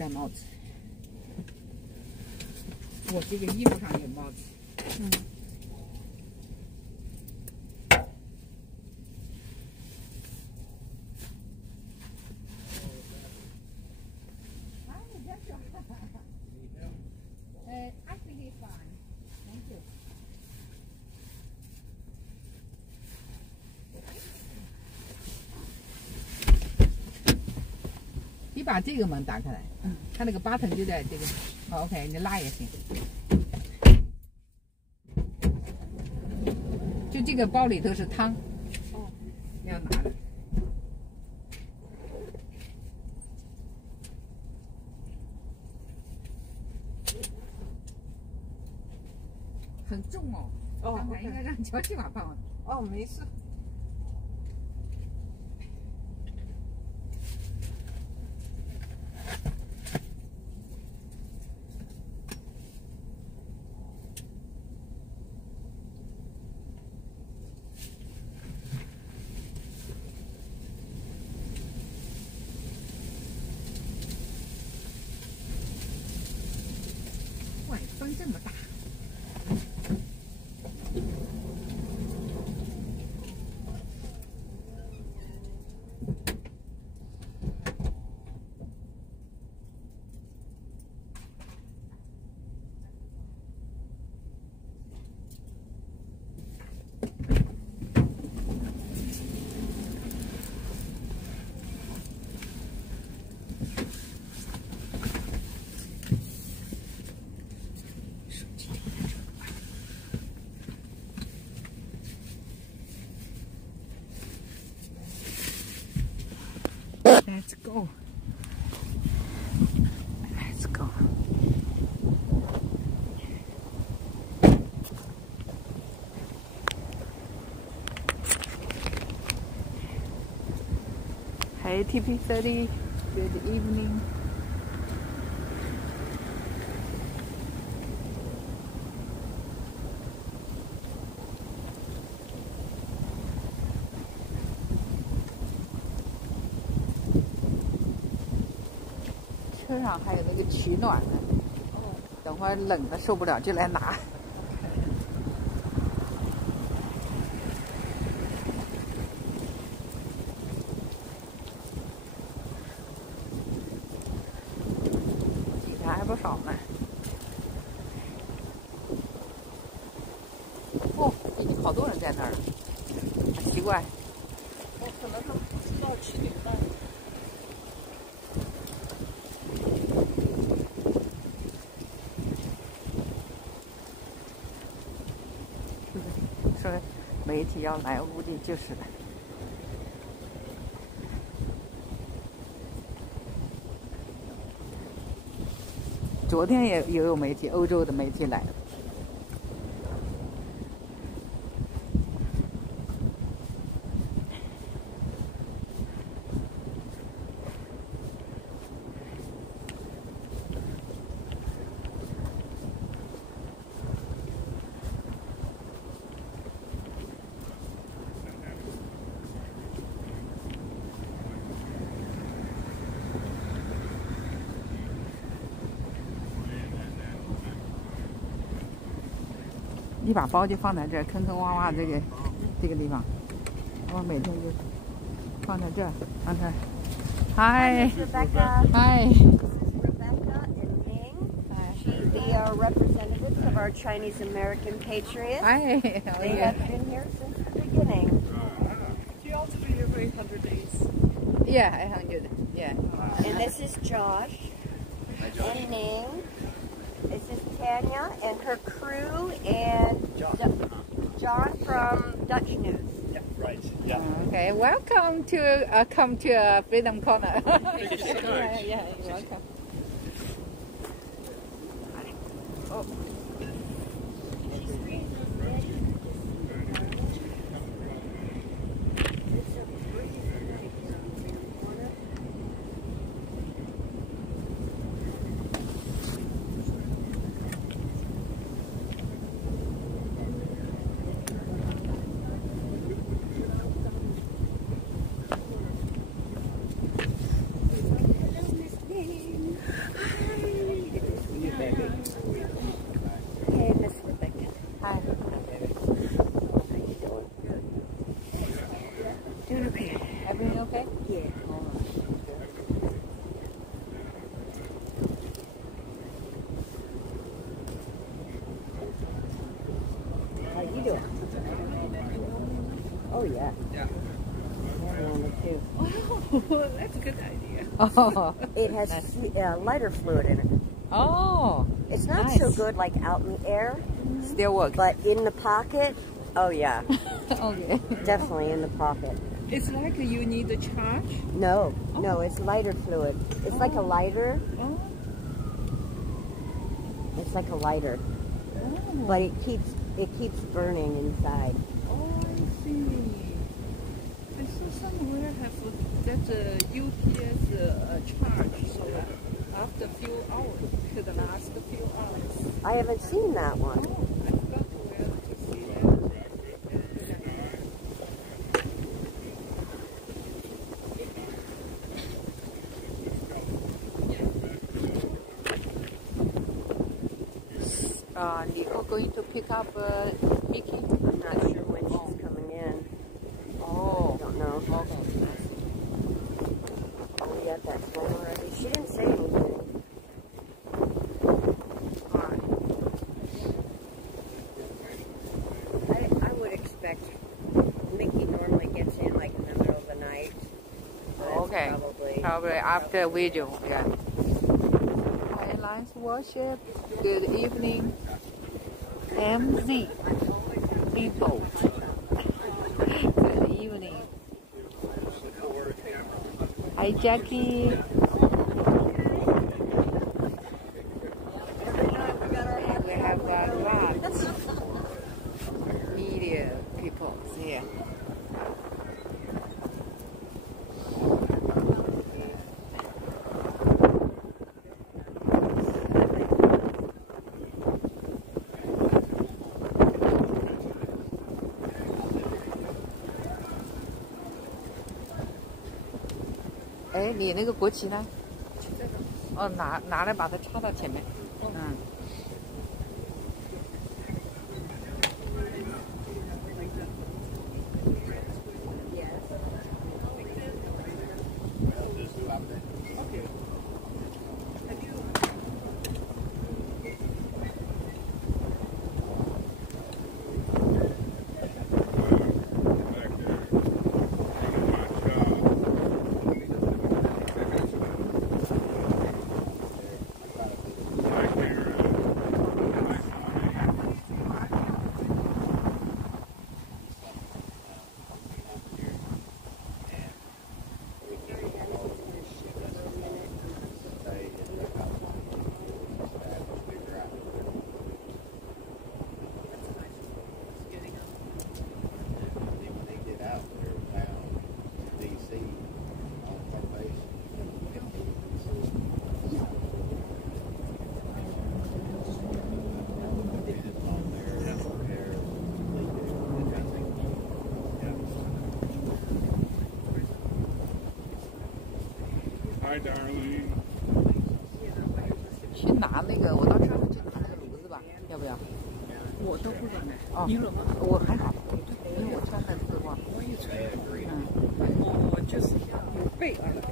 戴帽子。我这个衣服上有帽子。嗯。Actually, he's fine. Thank you. 你把这个门打开来，它那个button就在这个。哦 ，OK， 你拉也行。就这个包里头是汤，要拿的。很重哦。刚才应该让乔西玛帮我。哦，没事。哇，风这么大。Let's go. Let's go. Hey TP30, good evening.车上还有那个取暖的，等会儿冷的受不了就来拿。警察还不少呢。哦，已经好多人在那儿了，很奇怪。可能他们不知道7点半。说媒体要来，估计就是的。昨天也有媒体，欧洲的媒体来了。一把包就放在这儿，坑坑洼洼这个地方，我每天就放在这儿，放这儿。Hi, Hi. This is Rebecca and Ming. She's the representatives of our Chinese American patriots. Hi, They have been here since the beginning. You also do your 800 days. Yeah, 100. Yeah. And this is Josh and Ning. This is Tanya and her crew and John from Dutch News. Yeah, right. Yeah. Okay, welcome to come to Freedom Corner. Yeah, yeah, you're welcome. Oh. Okay. Yeah. All right. How you doing? Oh yeah. Yeah. One too. Oh, that's a good idea. Oh. It has lighter fluid in it. Oh. It's not Nice. so good like out in the air, Still works. but in the pocket, oh yeah, Okay. definitely in the pocket. It's like you need a charge. No, no, it's lighter fluid. It's like a lighter. Oh, It's like a lighter, but it keeps burning inside. oh, I see. I saw somewhere have that UPS charge, so after a few hours, could last a few hours. I haven't seen that one. Oh, I forgot where to see that. Nico going to pick up Mickey? I'm not sure when she's coming in. I Oh. don't know. Okay. Oh, we got that phone already. She didn't say anything. Alright. I would expect Mickey normally gets in like in the middle of the night. So it's Okay. Probably after vigil. Yeah. Hi, Alliance worship. Good evening. MZ people. Good evening. Hi, Jackie. And we have lots media people here.哎，你那个国旗呢？哦，拿来把它插到前面。嗯。Hi, darling. 去拿那个，我到上面去拿那个炉子吧，要不要？我都不冷哦，你冷吗？我还好，因为我穿的丝袜。我也穿。嗯。我就是有备而来。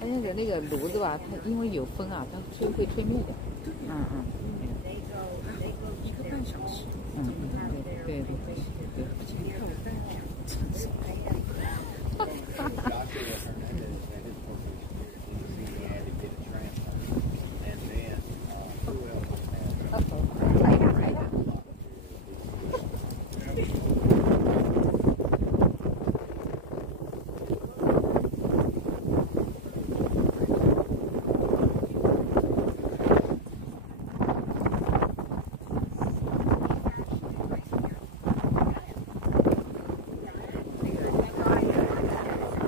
它那个炉子吧，它因为有风啊，它会吹灭掉。嗯嗯。一个半小时。嗯，对。而且你看我戴成什么？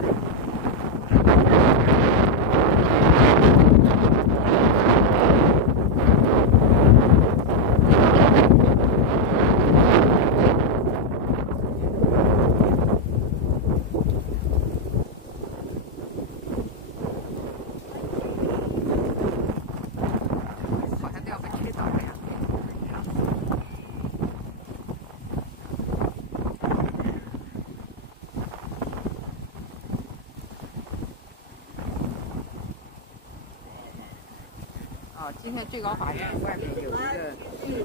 嗯好，今天最高法院外面有一个那个。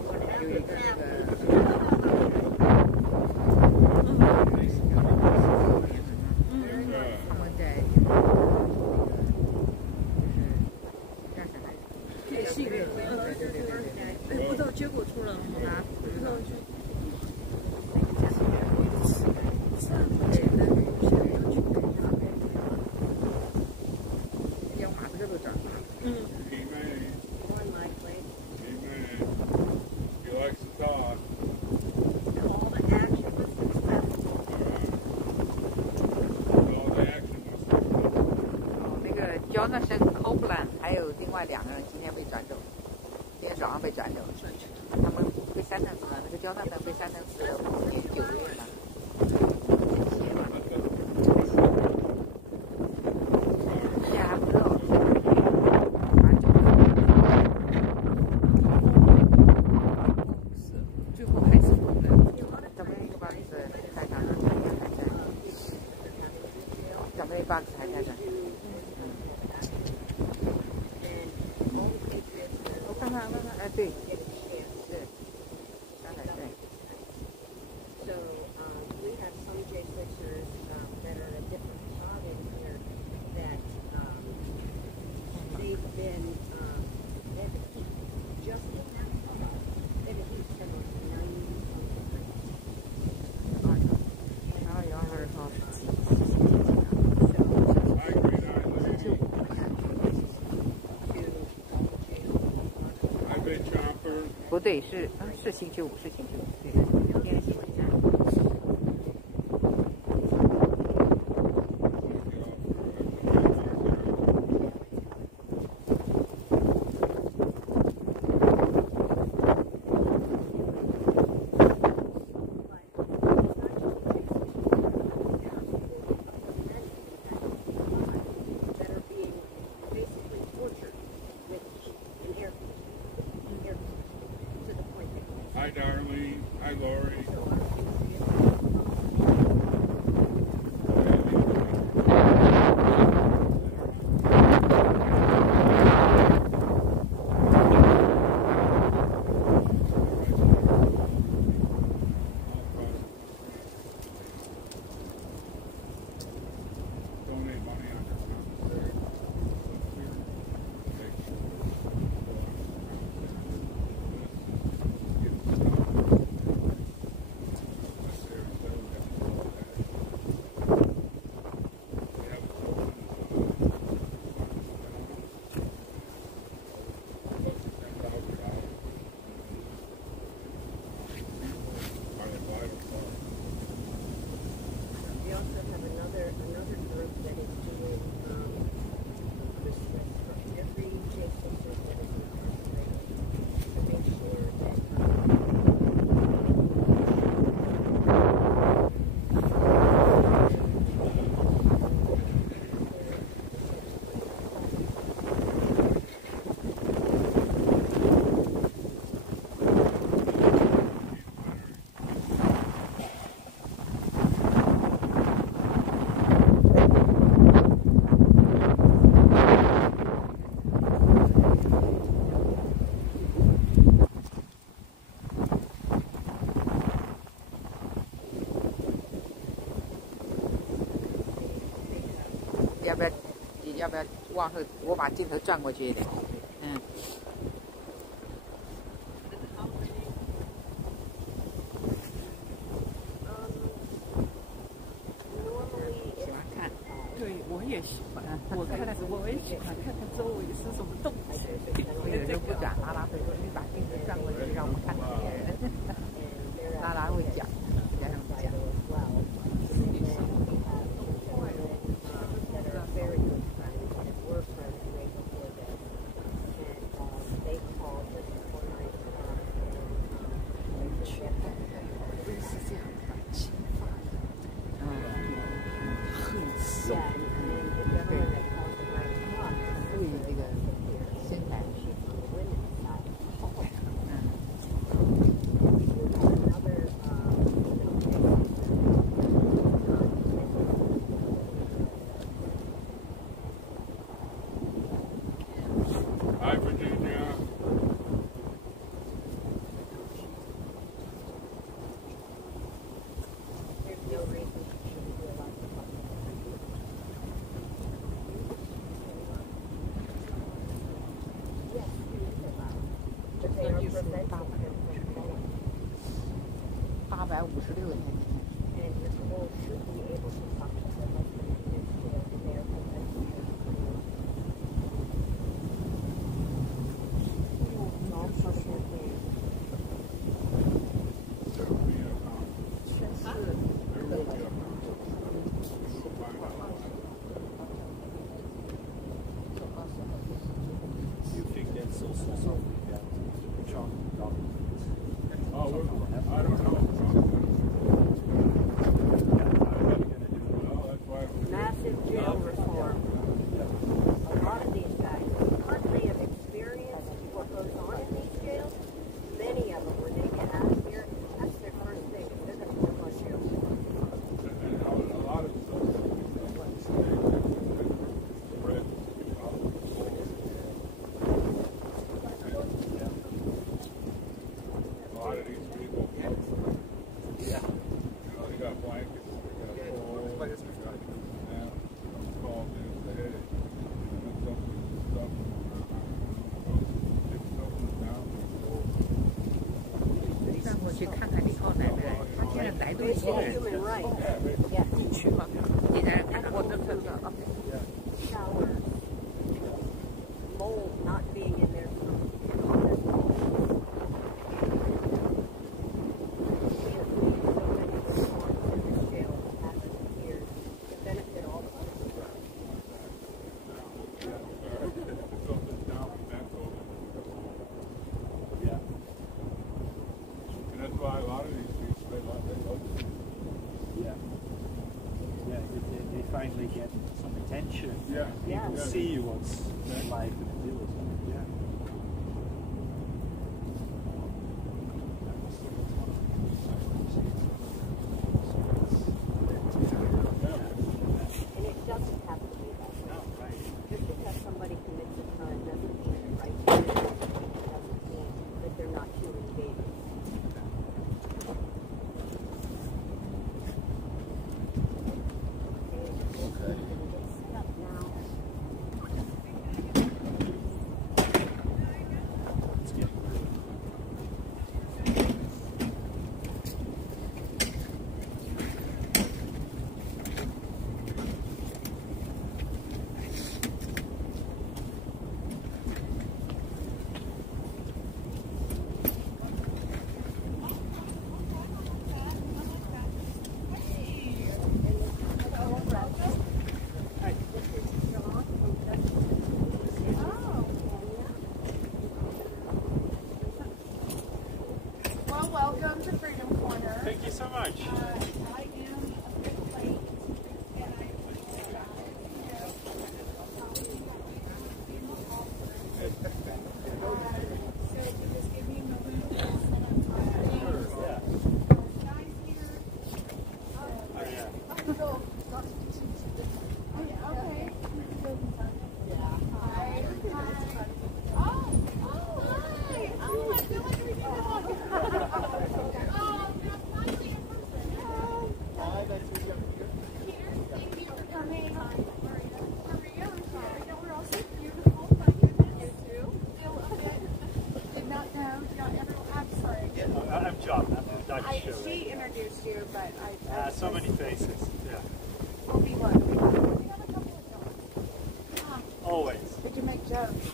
他们在电信，对，不知道结果出来了吗？不知道就。要马这个都转发。He likes to talk. 那个 Jonathan Copeland 还有另外2个人今天被转走，今天早上被转走，他们被3等死了。那个Jonathan被3等死了5年9个月了。现在还不知道。最后还是回来。咱们那个 box 在哪呢？还在。咱们那 box 还在这。我看看，哎，对，是，刚才对。So we have some J6ers that are a different pod in here that they've been they have to keep just in that pod. They have to keep them like 90 something. 然后有会儿说。不对，是星期五，是星期五，对，今天星期三。Hi, Darlene. Hi, Lori. Donate money under commissary. We also have another group that is doing Christmas for every J6er that is incarcerated to make sure that要不要往后？我把镜头转过去一点。嗯。喜欢看。对，我也喜欢。我看直播，我也喜欢看看周围是什么动静。我有时候不转，拉拉会说：“你把镜头转过去，让我看到别人。”拉拉会讲，在上面讲。Hi, Virginia. blankets. They got poles. Yeah. Called in and say, hey, what's up with this stuff? Take something down. 让我去看看李后奶奶，她现在来多少 Human rights. Yeah. 你去吗？你在我都知道。 Showers. Mold not being in there. That's why a lot of these people, they love it. Yeah. Yeah, they finally get some attention. Yeah. People see what's like in the village. Yeah. And it doesn't have to be that way. No, right. Just because somebody commits a crime doesn't mean it's right. It doesn't mean that they're not human beings. Welcome to Freedom Corner. Thank you so much. I am a bit late, and so if you just give me a moment. Guys here. Okay. Hi. Oh, hi. Oh, I feel like we did it. Thank you for coming. Maria, I'm sorry that we're all so beautiful. My goodness. You too. Feel a bit. Did not know. I'm sorry. I'm John. I'm the Dutch show. She introduced you, but I So many faces. Yeah. will be what? We have a couple of dogs. Always. Did you make jokes?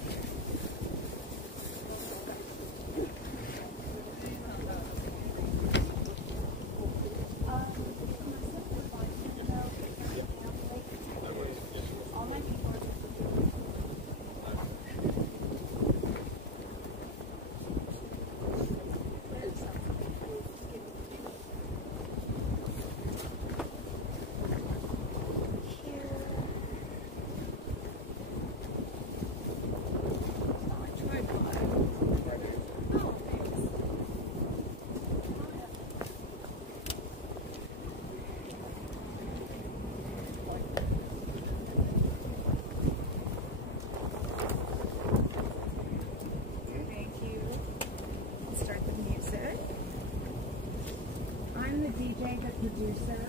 I'm the DJ, the producer.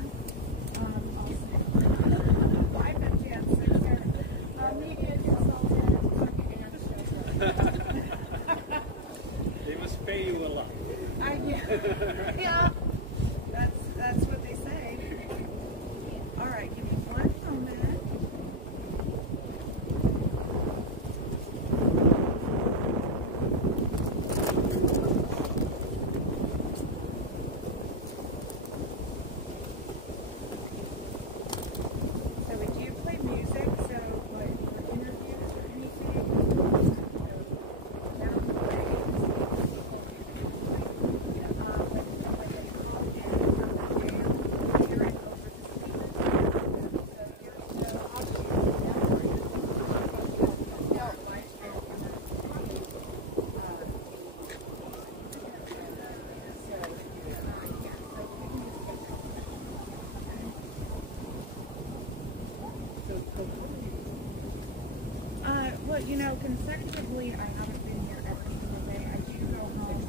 I'm the J6ers, media consultant. They must pay you a lot. Yeah, that's what they say. All right, give me one moment. Well, you know, consecutively, I haven't been here every single day. I do go home.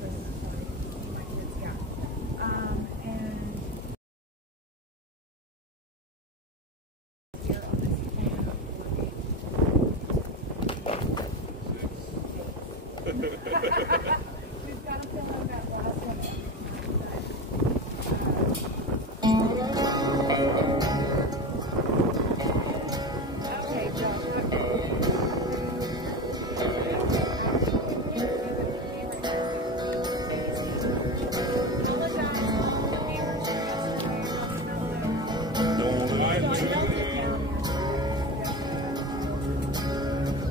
We've got a pillow that last one. Okay, Josh.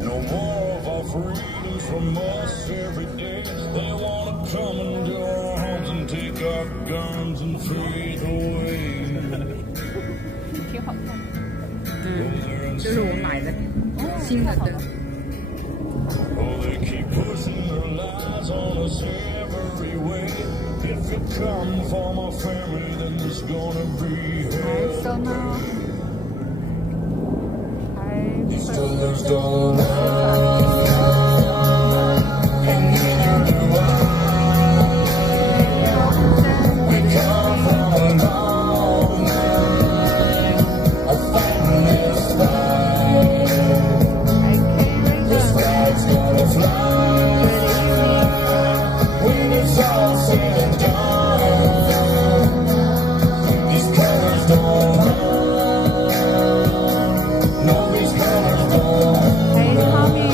No more of our freedoms from us every day. They want to come into our homes and take our guns and fade away. 挺好看的。这是我买的新的灯。 Oh, they keep pushing their lies on us every way. If you come for my family, then there's gonna be hell. So now, These colors don't lie, and neither do I. We come from a long line of fighting this fight. This flag's gonna fly when it's all said and done. These colors don't lie. No, these colors don't. Hey, Tommy.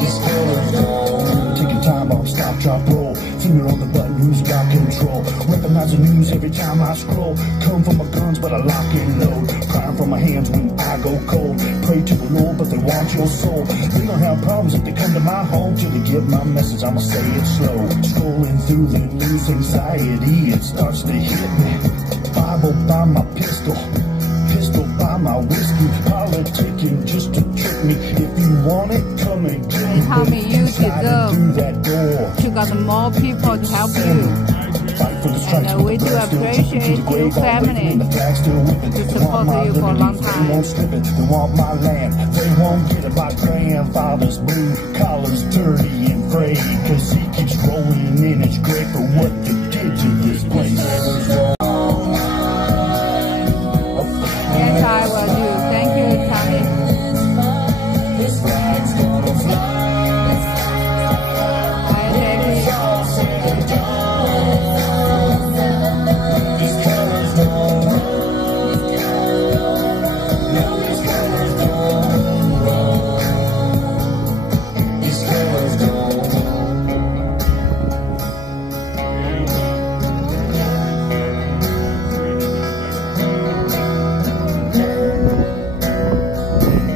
These colors don't. Take your time off, stop, drop, roll. Finger on the button, who's got control? Weaponize the news every time I scroll. Come for my guns, but I lock and load. Crying from my hands when I go cold. Pray to the Lord, but they want your soul. They don't have problems if they come to my home. Till they get my message, I'ma say it slow. Scrolling through the news, anxiety, it starts to hit me. Bible by my pistol. Pistol by my whiskey, politicking just to trick me. If you want it, come and get it. Tommy, you Through that door. You got more people to help you. And we do appreciate your family to support you for a long They time. won't strip it, they want my land. They won't get it. My grandfather's blue collar's dirty and frayed. Cause he keeps rolling in his grave for what you did to this place. Yes, I will do. Thank you, Tommy. This flag's gonna fly. I thank you. These colors don't run. No, these colors don't run. These colors don't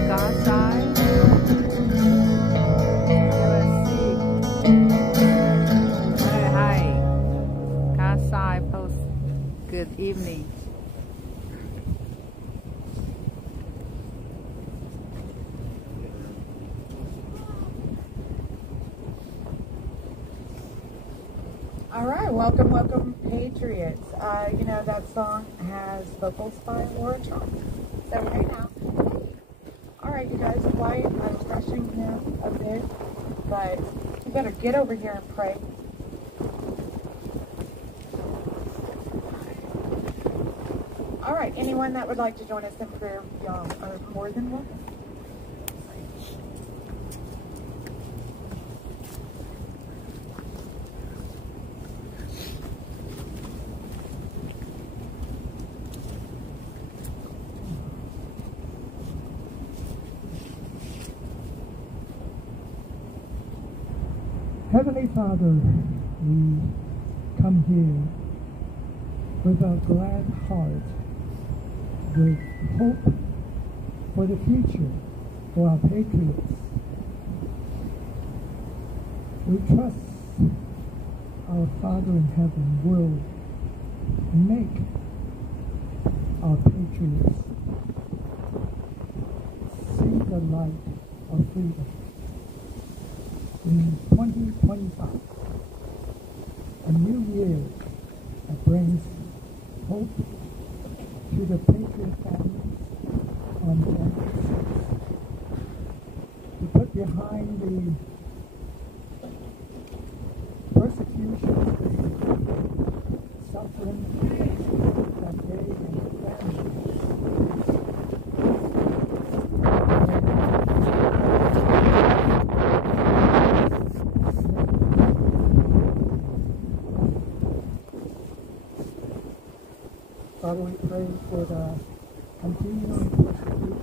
God's side. Hi. God's side post. Good evening. All right, welcome, welcome, Patriots. You know, that song has vocals by Laura Trump. So right now, all right, you guys, quiet. I was rushing him a bit, but you better get over here and pray. All right, anyone that would like to join us in prayer, y'all are more than welcome. Heavenly Father, we come here with a glad heart, with hope for the future for our patriots. We trust our Father in heaven will make our patriots see the light of freedom in 2025, a new year that brings hope to the patriot families on January 6th. We put behind the persecution, the suffering that they and their families we pray for the continuing persecution.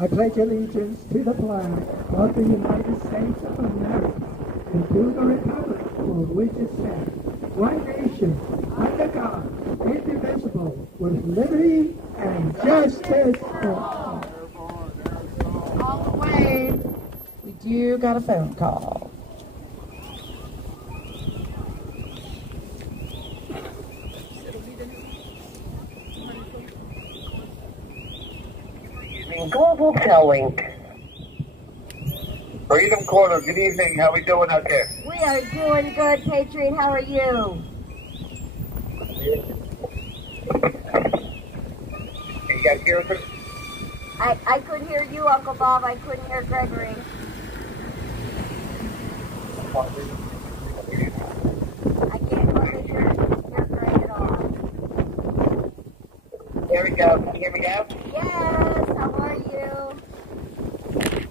I pledge allegiance to the flag of the United States of America and to the republic for which it stands, one nation, under God, indivisible, with liberty and justice for all. All the way. We do got a phone call. Global Telling. Freedom Corner, good evening. How we doing out there? We are doing good, Patriot. How are you? Can you guys hear us? I couldn't hear you, Uncle Bob. I couldn't hear Gregory. I can't hardly hear Greg at all. There we go. Can you hear me now? Yes, how are you?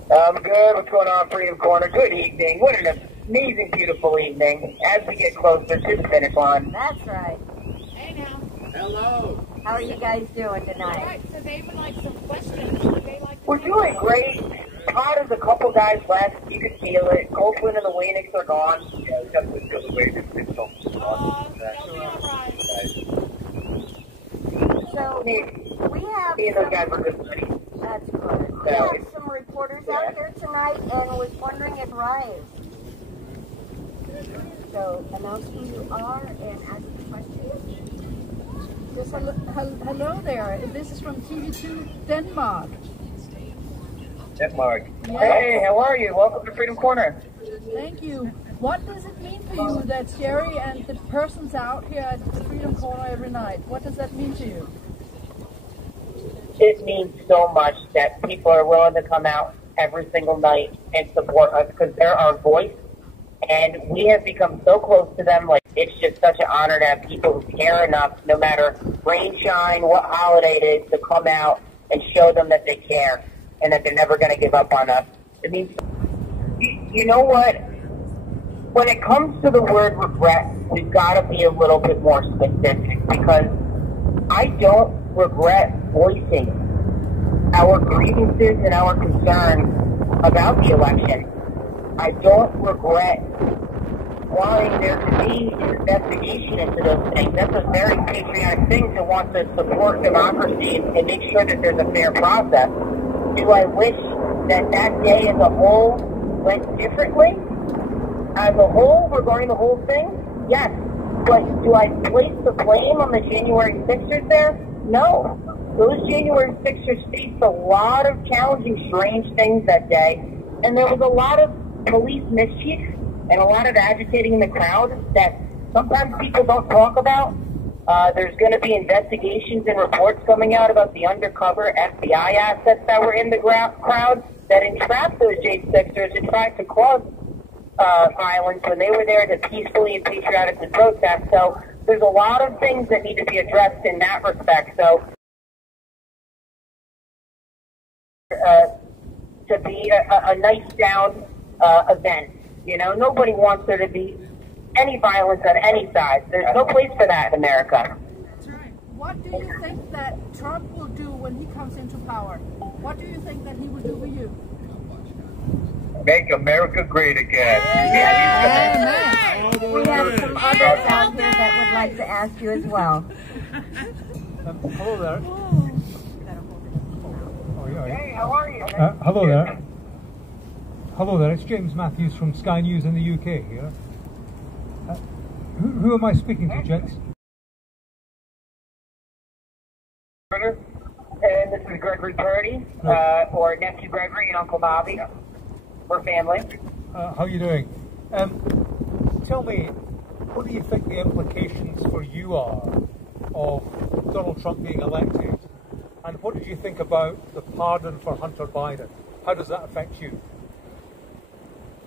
I'm good. What's going on, Freedom Corner? Good evening. What an amazing, beautiful evening as we get closer to the finish line. That's right. Hey now. Hello. How are you guys doing tonight? All right, so they would like some questions. Would they like to We're doing great. Todd is a couple guys left. You can feel it. Copeland and the Wainiks are gone. Yeah, we definitely feel the Wainiks. they'll be all right. So, we have Me and those guys are good buddies. That's good. We have some reporters out here tonight and was wondering if arrived. So, announce who you are and ask the question. Yes, hello there. This is from TV2 Denmark. Denmark. Yes. Hey, how are you? Welcome to Freedom Corner. Thank you. What does it mean for you that Sherry and the persons out here at the Freedom Corner every night? What does that mean to you? It means so much that people are willing to come out every single night and support us because they're our voice. And we have become so close to them. Like, it's just such an honor to have people who care enough, no matter rain, shine, what holiday it is, to come out and show them that they care and that they're never going to give up on us. It means, you know what? When it comes to the word regret, we've got to be a little bit more specific because I don't regret voicing our grievances and our concerns about the election. I don't regret wanting there to be an investigation into those things. That's a very patriotic thing to want to support democracy and make sure that there's a fair process. Do I wish that that day as a whole went differently? As a whole, regarding the whole thing? Yes. But do I place the blame on the January 6ers there? No. Those January 6ers faced a lot of challenging, strange things that day, and there was a lot of police mischief and a lot of agitating in the crowd that sometimes people don't talk about. There's going to be investigations and reports coming out about the undercover FBI assets that were in the crowd that entrapped those J6ers and tried to cause violence when they were there to peacefully and patriotically protest. So there's a lot of things that need to be addressed in that respect. So to be a nice down event. You know, nobody wants there to be any violence on any side. There's no place for that in America. That's right. What do you think that Trump will do when he comes into power? What do you think that he will do for you? Make America great again. We have some others out here that would like to ask you as well. Hello there. Hey, how are you? Hello there. Hello there. It's James Matthews from Sky News in the UK here. Who am I speaking to, gents? And this is Gregory Purdy, or nephew Gregory and Uncle Bobby. We're family. How are you doing? Tell me, what do you think the implications for you are of Donald Trump being elected? And what did you think about the pardon for Hunter Biden? How does that affect you?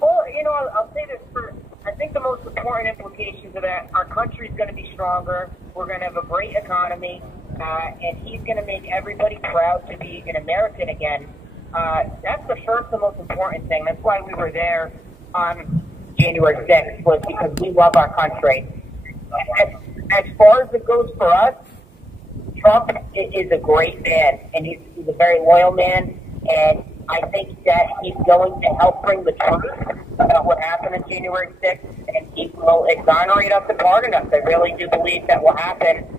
Well, you know, I'll say this first. I think the most important implications of that, our country's going to be stronger. We're going to have a great economy. And he's going to make everybody proud to be an American again. That's the first and most important thing. That's why we were there on January 6th, was because we love our country. As far as it goes for us, Trump is a great man, and he's a very loyal man, and I think that he's going to help bring the truth about what happened on January 6th, and he will exonerate us and pardon us. I really do believe that will happen.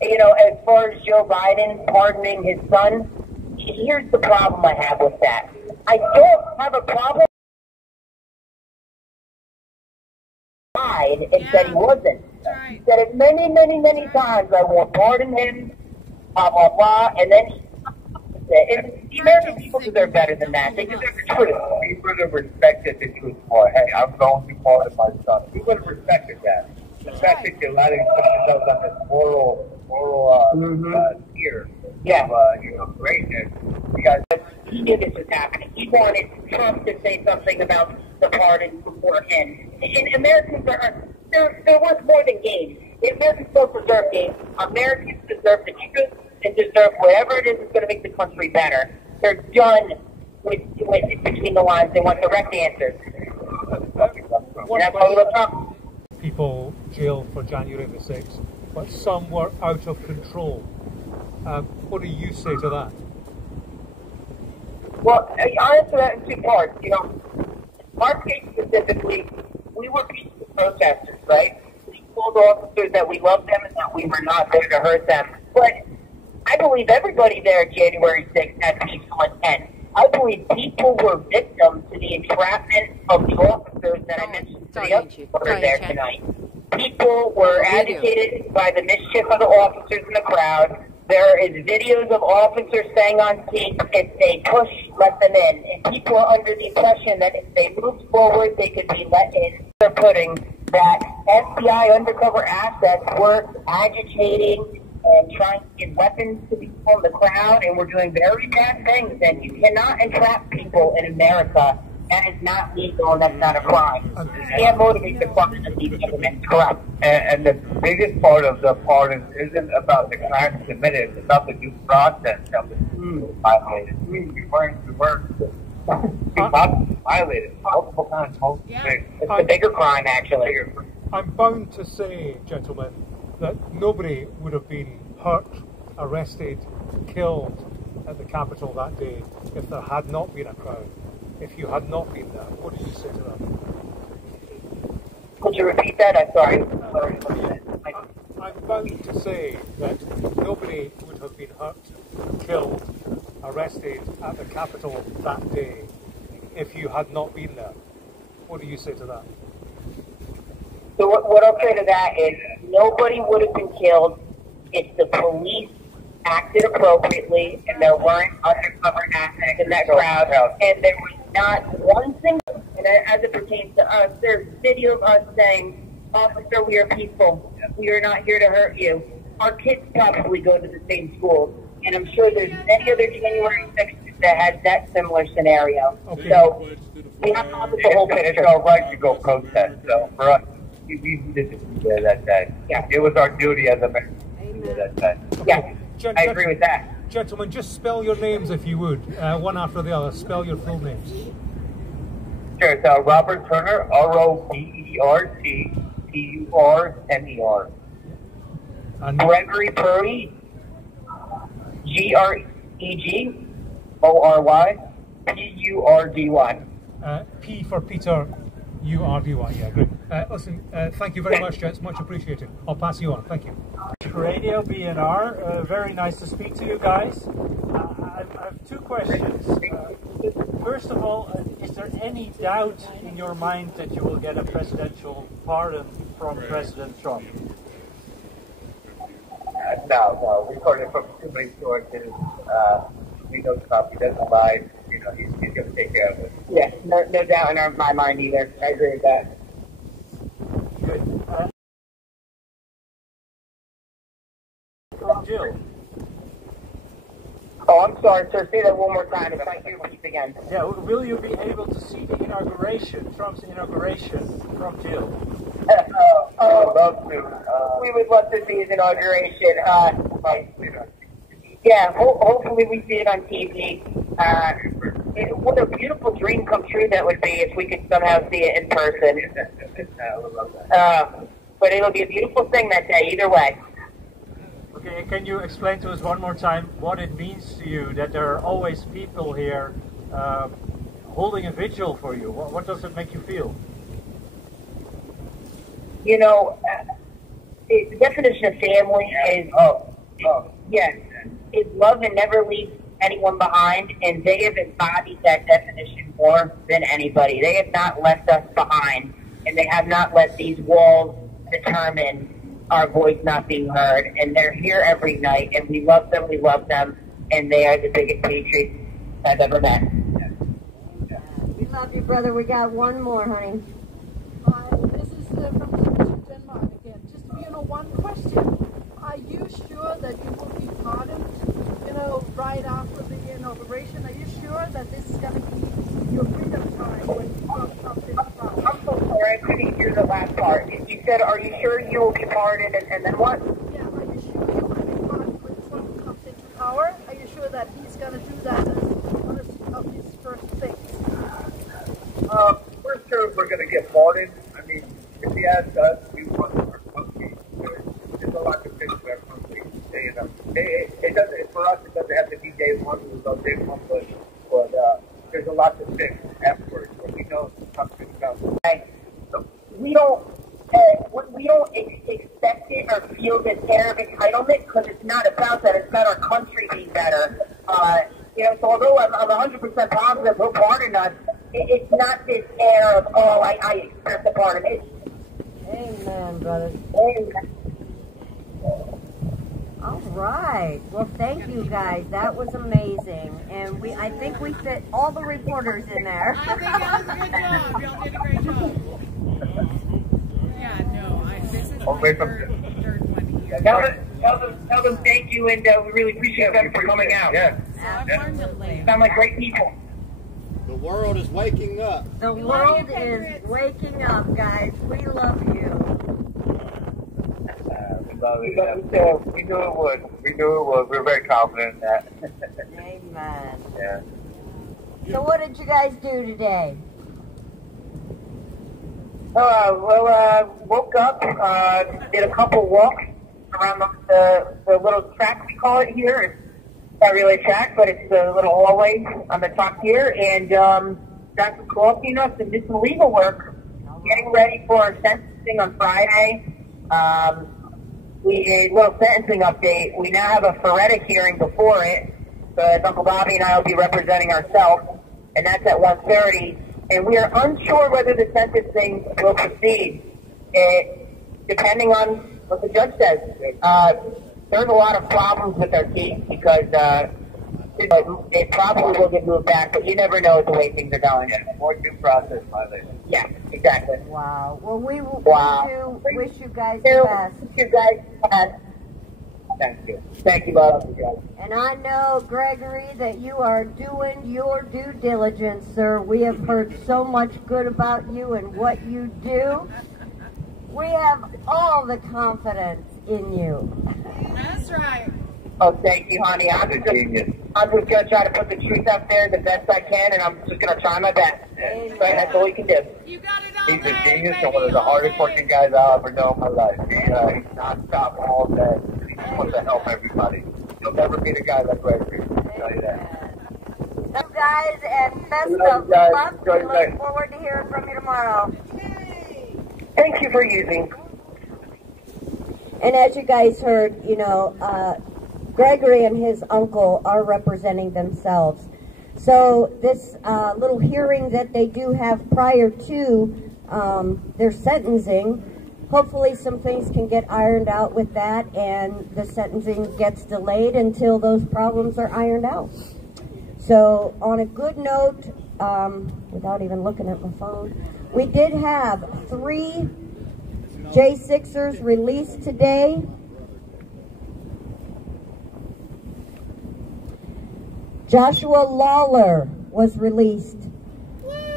You know, as far as Joe Biden pardoning his son, here's the problem I have with that. I don't have a problem. And said he wasn't. He said it many, many, many times. I won't pardon him, blah, blah, blah. And then the American people deserve better than that. They deserve the truth. We would have respected the truth more. Hey, I'm going to pardon my son. We would have respected that. The fact that you're letting themselves on this moral tier of greatness. He knew this was happening. He wanted Trump to say something about the pardon beforehand. And Americans they're worth more than games. Americans don't deserve games. Americans deserve the truth and deserve whatever it is that's going to make the country better. They're done with between the lines. They want direct answers. That's why we love Trump. People jailed for January the 6th, but some were out of control. What do you say to that? Well, I'll answer that in two parts. You know, our case specifically, we were peaceful protesters, right? We told officers that we loved them and that we were not there to hurt them. But I believe everybody there January 6th had peaceful intent. I believe people were victims to the entrapment of the officers that I mentioned to the other there tonight. People were agitated by the mischief of the officers in the crowd. There is videos of officers saying on tape, if they push, let them in. And people are under the impression that if they moved forward, they could be let in. They're putting that FBI undercover assets were agitating and trying to get weapons to people in the crowd, and we're doing very bad things. And you cannot entrap people in America. That is not legal, and that's not a crime. You can't motivate the crime of these governments. Correct. And the biggest part of the pardon isn't about the crime committed. It's about the due process that was violated. We weren't violated multiple times. It's the bigger crime, actually. I'm bound to say, gentlemen, that nobody would have been hurt, arrested, killed at the Capitol that day if there had not been a crowd. If you had not been there, what did you say to that? Could you repeat that? I'm sorry. I'm bound to say that nobody would have been hurt, killed, arrested at the Capitol that day if you had not been there. What do you say to that? So what I'll say to that is nobody would have been killed if the police acted appropriately and there weren't undercover assets in that crowd, and there was not one single, and as it pertains to us, there's video of us saying, officer, we are peaceful. We are not here to hurt you. Our kids probably go to the same schools, and I'm sure there's many other January 6th that had that similar scenario. Okay. So we have to look at the whole picture. It's our right to go protest. So for us, we didn't do that day. Yeah. It was our duty as Americans to do that day. Yeah. I agree with that. Gentlemen, just spell your names if you would, one after the other. Spell your full names. Sure, so Robert Turner, R-O-B-E-R-T, P-U-R-M-E-R. Gregory Purdy, G-R-E-G-O-R-Y, P-U-R-D-Y. P for Peter, U-R-D-Y, yeah, great. Listen, thank you very much, gents, much appreciated. I'll pass you on, thank you. Radio BNR, very nice to speak to you guys. I have two questions. First of all, is there any doubt in your mind that you will get a presidential pardon from President Trump? No. We've heard it from too many sources. We know Trump, he doesn't lie. You know, he's going to take care of it. Yeah, no doubt in my mind either. I agree with that. Good. From Jill. Oh, I'm sorry, sir. Say that one more time if I hear you again. Yeah, will you be able to see the inauguration, Trump's inauguration, from Jill? Love to. We would love to see his inauguration. Yeah, hopefully we see it on TV. What a beautiful dream come true that would be if we could somehow see it in person. But it'll be a beautiful thing that day, either way. Okay, can you explain to us one more time what it means to you that there are always people here holding a vigil for you? What does it make you feel? You know, the definition of family is, is love and never leave anyone behind, and they have embodied that definition more than anybody. They have not left us behind, and they have not let these walls determine our voice not being heard, and they're here every night, and we love them, and they are the biggest patriots I've ever met. We love you, brother. We got one more, honey. This is from Denmark again. Just, one question. Are you sure that you will be pardoned, right after the inauguration? Are you sure that this is going to be your freedom time when Trump comes into power? I'm so sorry, I couldn't hear the last part. You said, are you sure you will be pardoned, and then what? Yeah, are you sure you will be pardoned when Trump comes into power? Are you sure that he's going to do that as one of his first things? We're sure we're going to get pardoned. I mean, if he asks us, we want our country. There's a lot to fix for our country. It doesn't, for us, it doesn't have to be day one. It was on day one, but there's a lot to fix afterwards. We know something comes. We don't expect it or feel this air of entitlement because it's not about that. It's about our country being better. So although I'm 100% positive he'll pardon us, it's not this air of, I expect the pardon. Amen, brother. Amen. All right. Well, thank you guys. That was amazing. And I think we fit all the reporters in there. I think that was a good job. Y'all did a great job. Yeah, no, this is my third one here. Tell them thank you, and we really appreciate them for coming out. Yeah. Absolutely. Sound like great people. The world is waking up. The world is waking up, guys. We love you. We knew it would. We were very confident in that. Amen. Yeah. So what did you guys do today? Woke up, did a couple walks around the little track we call it here. It's not really a track, but it's a little hallway on the top here, and got some coffee nuts and did some legal work, getting ready for our sentencing on Friday. A little sentencing update. We now have a forensic hearing before it, because Uncle Bobby and I will be representing ourselves, and that's at 1:30. And we are unsure whether the sentencing will proceed, depending on what the judge says. There's a lot of problems with our case because it probably will get moved back, but you never know with the way things are going. Yeah, more due process violation. Yeah, exactly. Wow. Well, we Wow. wish you guys the best. You guys best. Thank you. Thank you, Bob. And I know, Gregory, that you are doing your due diligence, sir. We have heard so much good about you and what you do. We have all the confidence in you. That's right. Oh, thank you, honey. I'm just going to try to put the truth out there the best I can, and I'm just going to try my best. Right? That's all we can do. You got it all He's a day, genius baby, and one of the all hardest day. working guys I'll ever know in my life. He's non-stop all day. He just wants to help everybody. You'll never meet a guy like Gregory. I'll tell you that. Love you guys, and best Love of you guys. luck. Enjoy We your look night. forward to hearing from you tomorrow. Thank you for using. And as you guys heard, you know, Gregory and his uncle are representing themselves. So this little hearing that they do have prior to their sentencing, hopefully some things can get ironed out with that, and the sentencing gets delayed until those problems are ironed out. So on a good note, without even looking at my phone, we did have 3 J6ers released today. Joshua Lawler was released.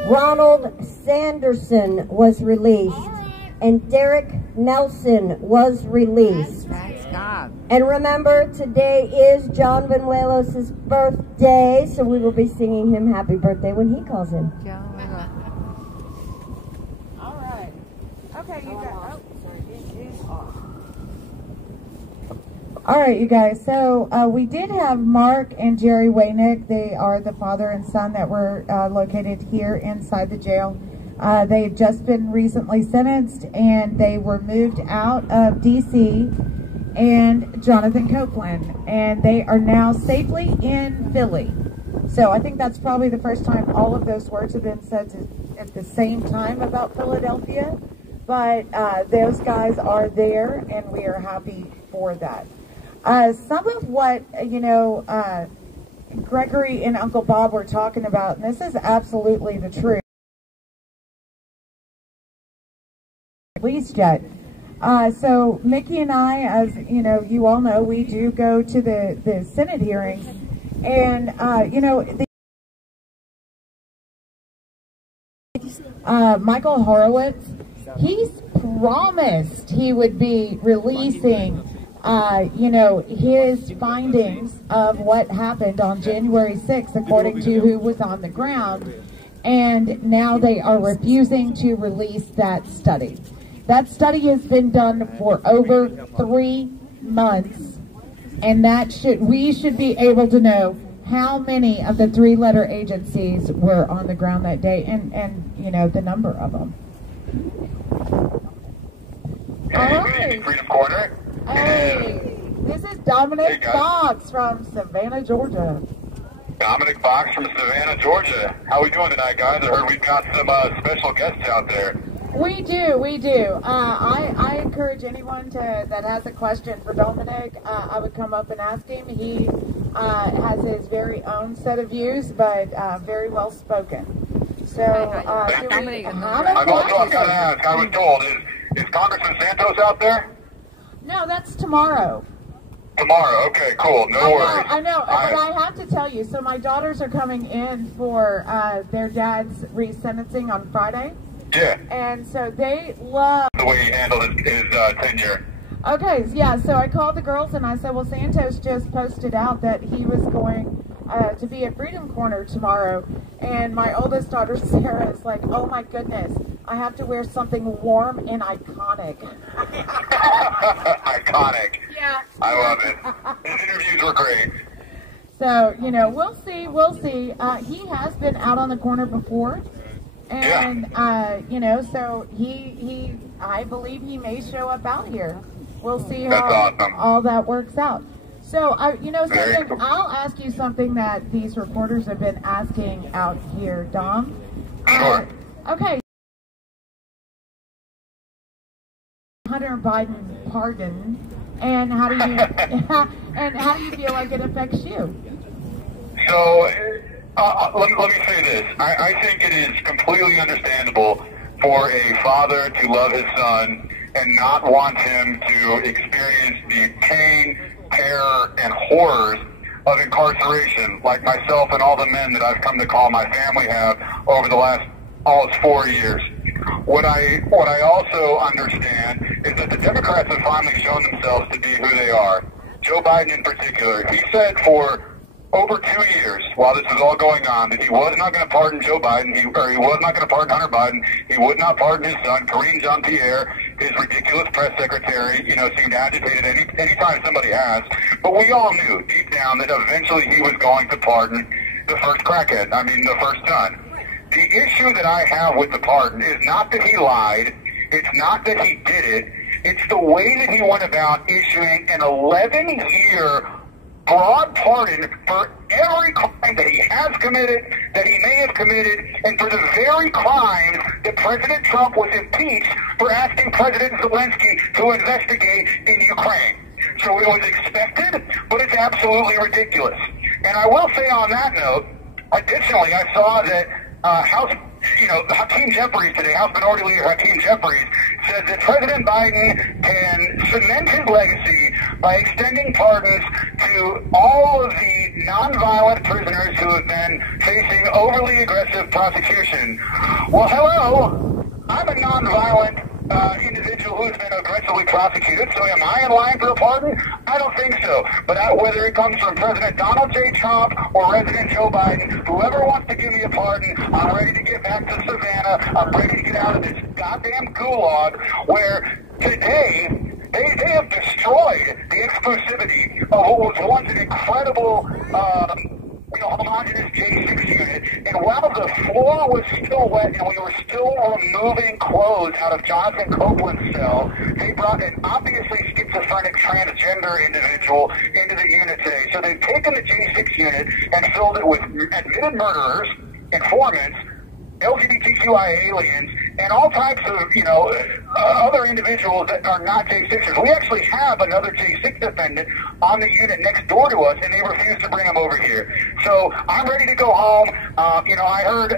Ronald Sanderson was released. And Derek Nelson was released. Thanks God. And remember, today is John Benuelos's birthday, so we will be singing him happy birthday when he calls in. All right. Okay, you guys. All right, you guys. So we did have Mark and Jerry Waynick. They are the father and son that were located here inside the jail. They've just been recently sentenced, and they were moved out of D.C. and Jonathan Copeland, and they are now safely in Philly. So I think that's probably the first time all of those words have been said at the same time about Philadelphia. But those guys are there, and we are happy for that. Some of what, you know, Gregory and Uncle Bob were talking about, and this is absolutely the truth. Released yet. So Mickey and I, as you know, you all know, we do go to the Senate hearings, and you know, Michael Horowitz, he's promised he would be releasing you know, his findings of what happened on January 6th, according to who was on the ground, and now they are refusing to release that study. That study has been done for over 3 months, and we should be able to know how many of the 3-letter agencies were on the ground that day, and you know, the number of them. All right. Freedom Corner. Hey, this is Dominic Fox from Savannah, Georgia. Dominic Fox from Savannah, Georgia. How we doing tonight, guys? I heard we've got some special guests out there. We do. I encourage anyone that has a question for Dominic, I would come up and ask him. He has his very own set of views, but very well spoken. So, Dominic, I'm got to ask, I was told, is Congressman Santos out there? No, that's tomorrow. Tomorrow, okay, cool, no worries. I know, but I have to tell you, so my daughters are coming in for their dad's resentencing on Friday. Yeah. And so they love the way he handled his tenure. Okay, yeah, so I called the girls and I said, well, Santos just posted out that he was going to be at Freedom Corner tomorrow. And my oldest daughter, Sarah, is like, oh my goodness, I have to wear something warm and iconic. Iconic. Yeah. I love it. His interviews were great. So, you know, we'll see. He has been out on the corner before. And, you know, so I believe he may show up out here. We'll see how all that works out. So, you know, something, I'll ask you something that these reporters have been asking out here, Dom. Sure. Okay. Hunter Biden pardon, and how do you feel like it affects you? So, let me say this. I think it is completely understandable for a father to love his son and not want him to experience the pain, terror, and horrors of incarceration, like myself and all the men that I've come to call my family have over the last almost 4 years. What I also understand is that the Democrats have finally shown themselves to be who they are. Joe Biden in particular. He said for over 2 years, while this was all going on, that he was not going to pardon Joe Biden, he was not going to pardon Hunter Biden, he would not pardon his son, Karine Jean-Pierre, his ridiculous press secretary, seemed agitated anytime somebody asked. But we all knew deep down that eventually he was going to pardon the first crackhead, the first son. The issue that I have with the pardon is not that he lied, it's not that he did it, it's the way that he went about issuing an 11-year broad pardon for every crime that he has committed, that he may have committed, and for the very crimes that President Trump was impeached for asking President Zelensky to investigate in Ukraine. So it was expected, but it's absolutely ridiculous. And I will say on that note, additionally, I saw that Hakeem Jeffries today, House Minority Leader Hakeem Jeffries, said that President Biden can cement his legacy by extending pardons to all of the nonviolent prisoners who have been facing overly aggressive prosecution. Well, hello, I'm a nonviolent individual who's been aggressively prosecuted, so am I in line for a pardon? I don't think so. But whether it comes from President Donald J. Trump or President Joe Biden, whoever wants to give me a pardon, I'm ready to get back to Savannah. I'm ready to get out of this goddamn gulag where today they have destroyed the exclusivity of what was once an incredible homogenous J6 unit, and while the floor was still wet and we were still removing clothes out of Jonathan Copeland's cell, they brought an obviously schizophrenic transgender individual into the unit today. So they've taken the J6 unit and filled it with admitted murderers, informants, LGBTQI aliens, and all types of, other individuals that are not J6ers. We actually have another J6 defendant on the unit next door to us, and they refuse to bring him over here. So I'm ready to go home. I heard,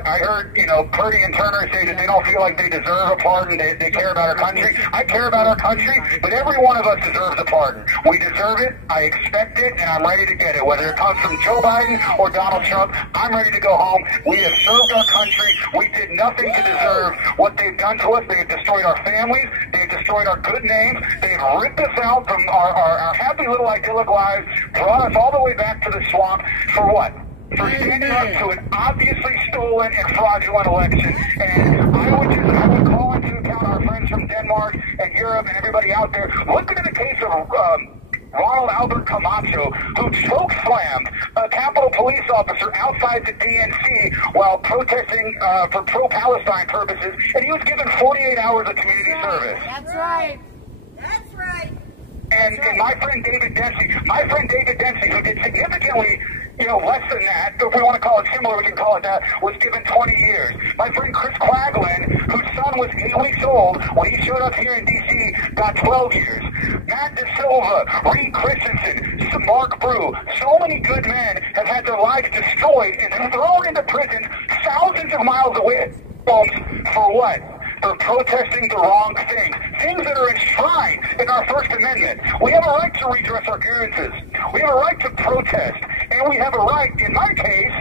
Purdy and Turner say that they don't feel like they deserve a pardon. They care about our country. I care about our country, but every one of us deserves a pardon. We deserve it. I expect it, and I'm ready to get it. Whether it comes from Joe Biden or Donald Trump, I'm ready to go home. We have served our country. We did nothing to deserve what they've done to us. They have destroyed our families. They have destroyed our good names. They have ripped us out from our happy little idyllic lives, brought us all the way back to the swamp. For what? For standing up to an obviously stolen and fraudulent election. And I would call into account our friends from Denmark and Europe and everybody out there. Look into the case of Ronald Albert Camacho, who choke-slammed a Capitol Police officer outside the DNC while protesting for pro-Palestine purposes, and he was given 48 hours of community service. That's right. That's right. And my friend David Dempsey, who did significantly, less than that, if we want to call it similar, we can call it that, was given 20 years. My friend Chris Quaglin, whose son was 8 weeks old when he showed up here in D.C., got 12 years. Matt DeSilva, Reed Christensen, Mark Brew, so many good men have had their lives destroyed and thrown into prison thousands of miles away for what? For protesting the wrong things. Things that are enshrined in our First Amendment. We have a right to redress our grievances. We have a right to protest. And we have a right, in my case,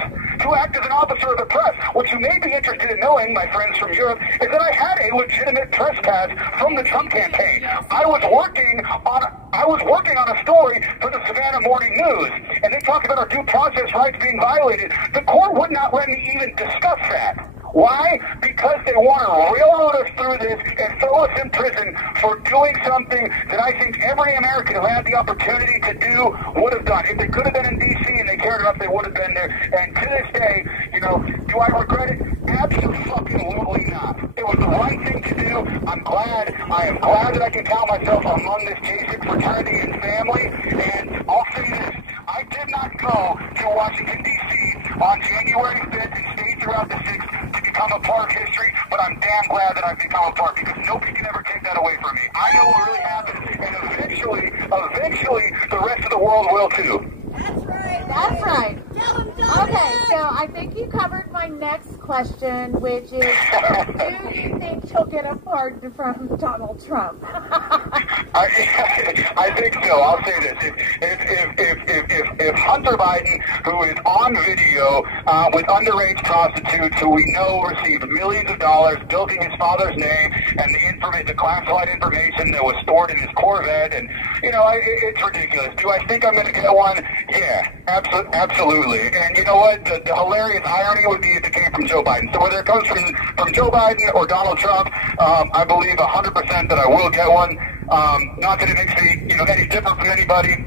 to act as an officer of the press. What you may be interested in knowing, my friends from Europe, is that I had a legitimate press pass from the Trump campaign. I was working on a story for the Savannah Morning News, and they talked about our due process rights being violated. The court would not let me even discuss that. Why? Because they want to railroad us through this and throw us in prison for doing something that I think every American who had the opportunity to do would have done. If they could have been in D.C. and they cared enough, they would have been there. And to this day, do I regret it? Absolutely not. It was the right thing to do. I am glad that I can count myself among this J6 fraternity and family. And I'll say this. I did not go to Washington, D.C. on January 5th and stayed throughout the 6th to become a part of history, but I'm damn glad that I've become a part because nobody can ever take that away from me. I know what really happened, and eventually, the rest of the world will too. That's right. That's right. Okay, so I think you covered my next question, which is, do you think you'll get a pardon from Donald Trump? I think so. I'll say this: if Hunter Biden, who is on video with underage prostitutes who we know received millions of dollars, bilking his father's name and the classified information that was stored in his Corvette, and it's ridiculous. Do I think I'm going to get one? Yeah, absolutely. And you know what? The hilarious irony would be if it came from Joe Biden. So whether it comes from Joe Biden or Donald Trump, I believe 100% that I will get one. Not that it makes me, any different from anybody.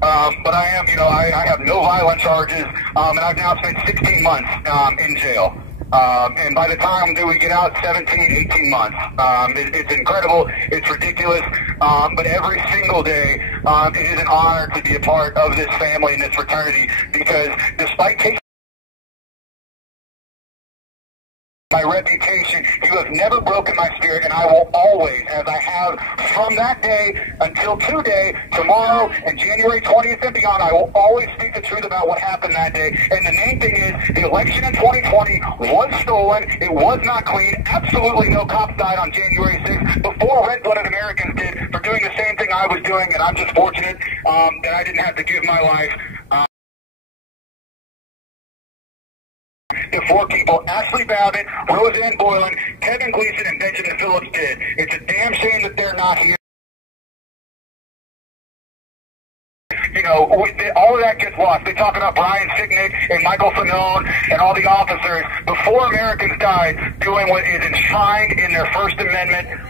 But I am, I have no violent charges, and I've now spent 16 months in jail. And by the time we get out, 17, 18 months. It's incredible. It's ridiculous. But every single day, it is an honor to be a part of this family and this fraternity, because despite taking my reputation, you have never broken my spirit, and I will always, as I have from that day until today, tomorrow, and January 20th and beyond, I will always speak the truth about what happened that day. And the main thing is, the election in 2020 was stolen. It was not clean. Absolutely no cops died on January 6th before red-blooded Americans did for doing the same thing I was doing, and I'm just fortunate that I didn't have to give my life. The four people, Ashley Babbitt, Roseanne Boylan, Kevin Gleason, and Benjamin Phillips did. It's a damn shame that they're not here. All of that gets lost. They talk about Brian Sicknick and Michael Fanone and all the officers before Americans died doing what is enshrined in their First Amendment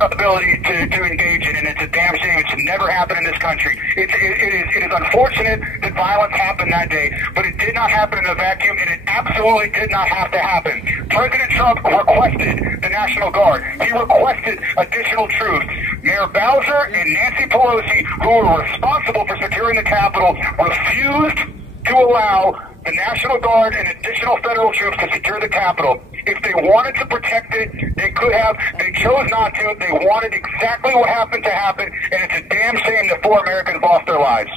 ability to engage in, and it's a damn shame. It should never happen in this country. It is unfortunate that violence happened that day, but it did not happen in a vacuum, and it absolutely did not have to happen. President Trump requested the National Guard. He requested additional troops. Mayor Bowser and Nancy Pelosi, who were responsible for securing the Capitol, refused to allow the National Guard and additional federal troops to secure the Capitol. If they wanted to protect it, they could have. They chose not to. They wanted exactly what happened to happen, and it's a damn shame that 4 Americans lost their lives.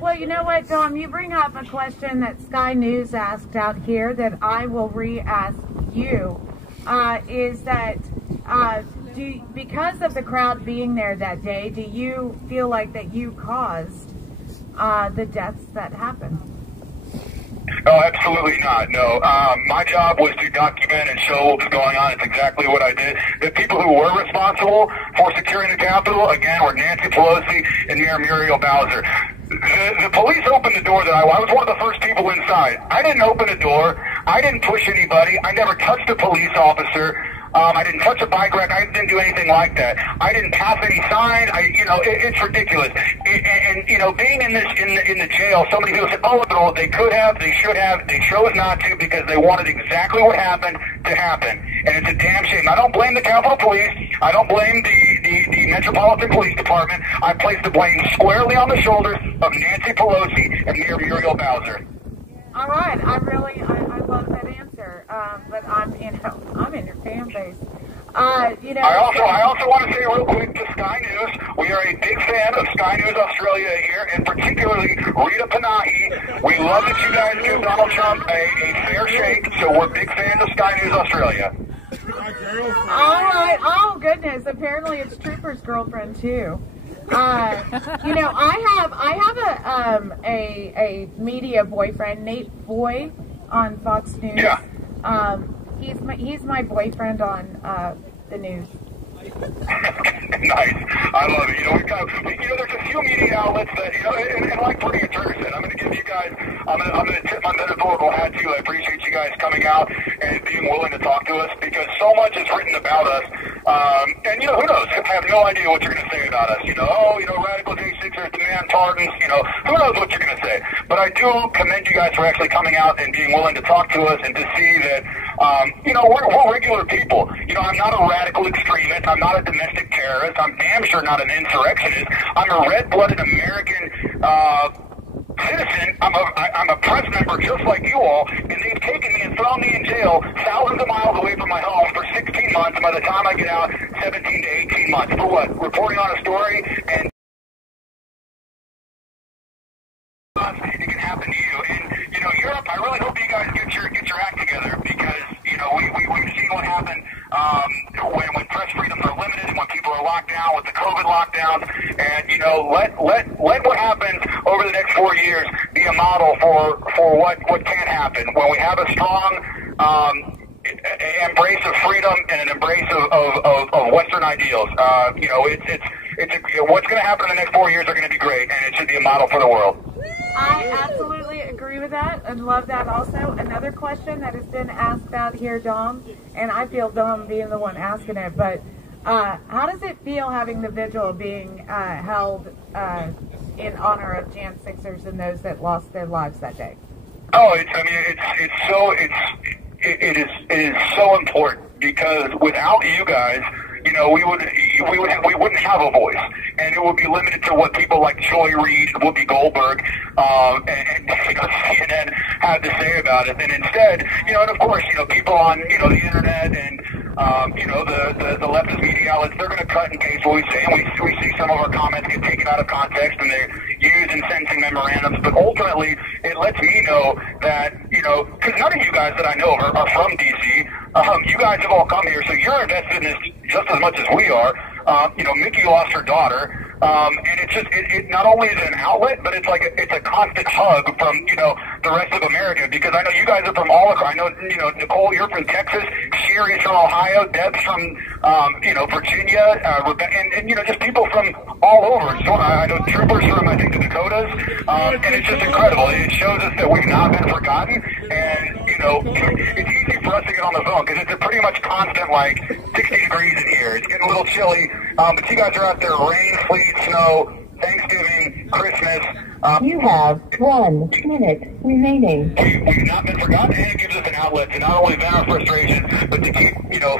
Well, you know what, Dom? You bring up a question that Sky News asked out here that I will re-ask you. Is that because of the crowd being there that day, do you feel like that you caused the deaths that happened? Oh, absolutely not. No. My job was to document and show what was going on. It's exactly what I did. The people who were responsible for securing the Capitol, again, were Nancy Pelosi and Mayor Muriel Bowser. The police opened the door that I was one of the first people inside. I didn't open the door. I didn't push anybody. I never touched a police officer. I didn't touch a bike rack. I didn't do anything like that. I didn't pass any sign. It's ridiculous. And being in the jail, so many people said, oh, no, they could have, they should have, they chose not to because they wanted exactly what happened to happen. And it's a damn shame. I don't blame the Capitol Police. I don't blame the Metropolitan Police Department. I place the blame squarely on the shoulders of Nancy Pelosi and Mayor Muriel Bowser. All right, I love that answer, but I'm in your fan base. I also want to say real quick to Sky News, we are a big fan of Sky News Australia here, and particularly Rita Panahi. We love that you guys give Donald Trump a fair shake, so we're big fans of Sky News Australia. All right. Oh goodness, apparently it's Trooper's girlfriend too. I have a media boyfriend, Nate Boy, on Fox News. Yeah. He's my boyfriend on the news. Nice. I love it. There's a few media outlets that, and like Brittany Turner said, I'm going to give you guys, I'm going to tip my metaphorical hat to you. I appreciate you guys coming out and being willing to talk to us because so much is written about us. And, who knows? I have no idea what you're going to say about us. Radical J6ers demand pardons. Who knows what you're going to say. But I do commend you guys for actually coming out and being willing to talk to us and to see that, we're regular people. I'm not a radical extremist. I'm not a domestic terrorist. I'm damn sure not an insurrectionist. I'm a red-blooded American citizen. I'm a press member just like you all, and they've taken me and thrown me in jail thousands of miles away from my home for 16 months, and by the time I get out, 17 to 18 months. For what? Reporting on a story, and it can happen to you. And, Europe, I really hope you guys get your act together because, we've seen what happened when press freedoms are limited and when people are locked down with the COVID lockdowns, and let what happens over the next 4 years be a model for what can happen when we have a strong embrace of freedom and an embrace of Western ideals. What's going to happen in the next 4 years are going to be great, and it should be a model for the world. I absolutely agree with that and love that also. Another question that has been asked out here, Dom, and I feel dumb being the one asking it, but how does it feel having the vigil being held in honor of J6ers and those that lost their lives that day? Oh, it is so important, because without you guys, we wouldn't have a voice, and it would be limited to what people like Joy Reid and Whoopi Goldberg and CNN had to say about it. And instead, and of course, people on the internet and the leftist media outlets, they're going to cut and paste what we say, and we see some of our comments get taken out of context and they're used in sentencing memorandums. But ultimately, it lets me know that because none of you guys that I know are from DC. You guys have all come here, so you're invested in this just as much as we are. Mickey lost her daughter. And it's just, it not only is it an outlet, but it's a constant hug from, the rest of America, because I know you guys are from all across. I know, Nicole, you're from Texas, Sherry's from Ohio, Deb's from, Virginia, and just people from all over. So I know Troopers from, I think, the Dakotas, and it's just incredible. It shows us that we've not been forgotten, and, it's easy for us to get on the phone, because it's a pretty much constant, 60 degrees in here. It's getting a little chilly, but you guys are out there, rain, sleet, snow, Thanksgiving, Christmas. You have 1 minute remaining. We've not been forgotten, and it gives us an outlet to not only vent our frustrations, but to keep,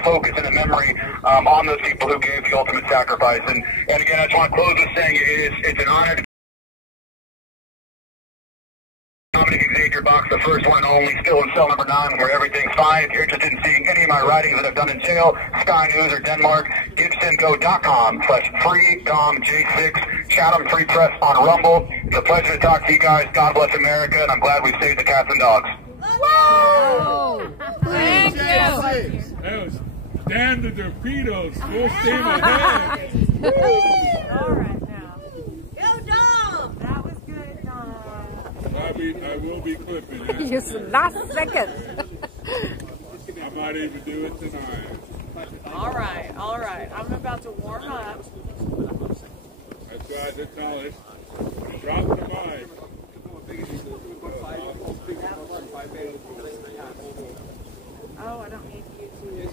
focus and a memory on those people who gave the ultimate sacrifice. And again, I just want to close with saying it's an honor to Dominic Xavier Box, the first one and only, still in cell number 9, where everything's fine. If you're interested in seeing any of my writings that I've done in jail, Sky News or Denmark, gibsongo.com/freedomj6, Chatham Free Press on Rumble. It's a pleasure to talk to you guys. God bless America, and I'm glad we saved the cats and dogs. Whoa! Thank you. That was damn the torpedoes, full steam ahead. All right, now. Go, Dom! That was good, Dom. I will be clipping that. Just last second. I might even do it tonight. All right. I'm about to warm up. That's right, that's all it. Drop the mic. Oh, I don't need you to do this.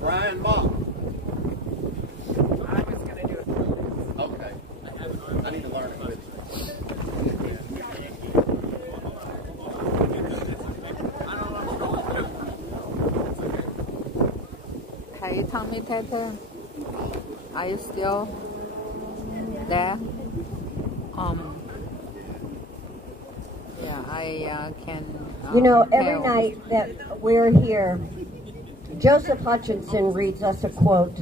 Brian Bob. I was going to do it. Okay. I need to learn it with you. Hey, Tommy Tater, are you still there? Yeah, I can. Every night that we're here, Joseph Hutchinson reads us a quote.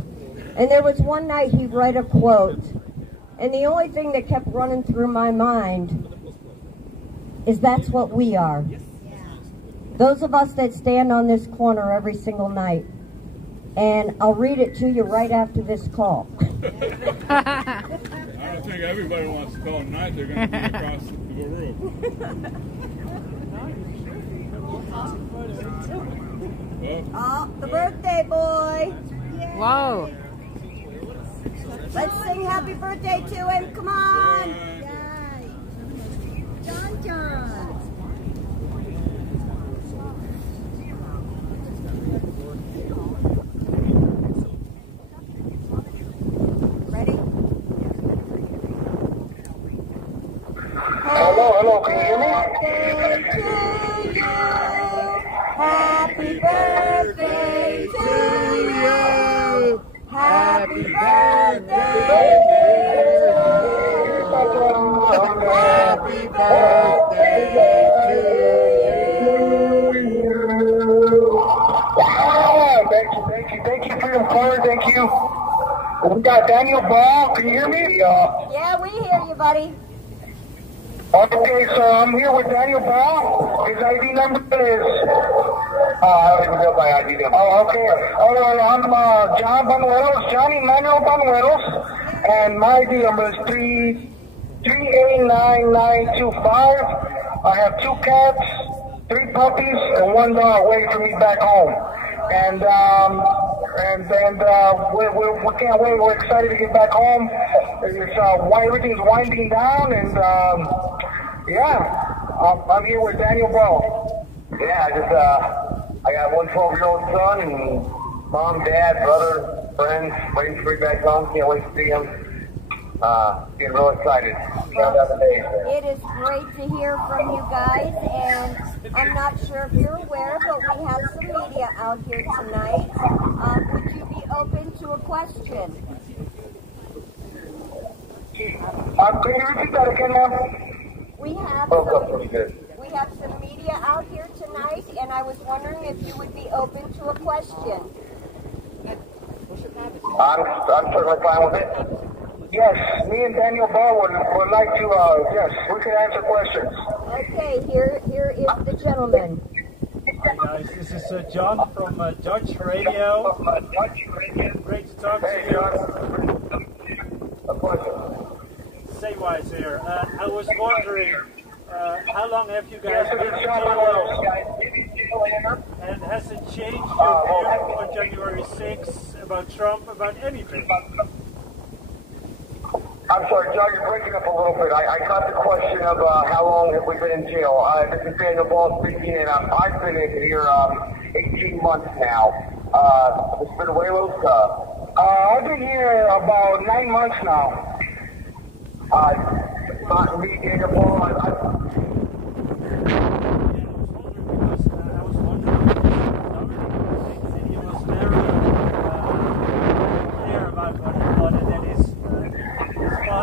And there was one night he read a quote, and the only thing that kept running through my mind is that's what we are. Those of us that stand on this corner every single night. And I'll read it to you right after this call. I don't think everybody wants to call tonight. They're going to be across the room. Oh, the birthday boy. Yay. Whoa. Let's sing happy birthday to him. Come on. Yay. John. Ready? Hello, can you hear me? Happy birthday to you. Happy birthday to you. Happy birthday to you. Wow, thank you for your card, thank you. We got Daniel Ball, can you hear me? Yeah, we hear you, buddy. Okay, so I'm here with Daniel Ball. His ID number is... I don't even know my ID number. Oh, okay. Oh, I'm John Banuelos, Johnny Manuel Banuelos, and my ID number is 389925. I have 2 cats, 3 puppies, and 1 dog waiting for me back home. And we can't wait. We're excited to get back home. Everything's winding down, and I'm here with Daniel Ball. Yeah, I got 1 12-year-old son and mom, dad, brother, friends waiting for me back home. Can't wait to see them. Getting real excited. It is great to hear from you guys, and I'm not sure if you're aware, but we have some media out here tonight. Would you be open to a question? Can you repeat that again, ma'am? We have some media out here tonight, and I was wondering if you would be open to a question. I'm certainly fine with it. Yes, me and Daniel Ball would like to, yes, we can answer questions. Okay, here is the gentleman. Hi guys, this is John from Dutch Radio. Great to talk to you. A pleasure. Say wise here. I was wondering, how long have you guys been in jail? And has it changed your view on January 6th about Trump, about anything? I'm sorry, John, you're breaking up a little bit. I got the question of how long have we been in jail. This is Daniel Ball speaking, and I've been in here 18 months now. It's been way a little tough. I've been here about 9 months now. Not me, Daniel Ball.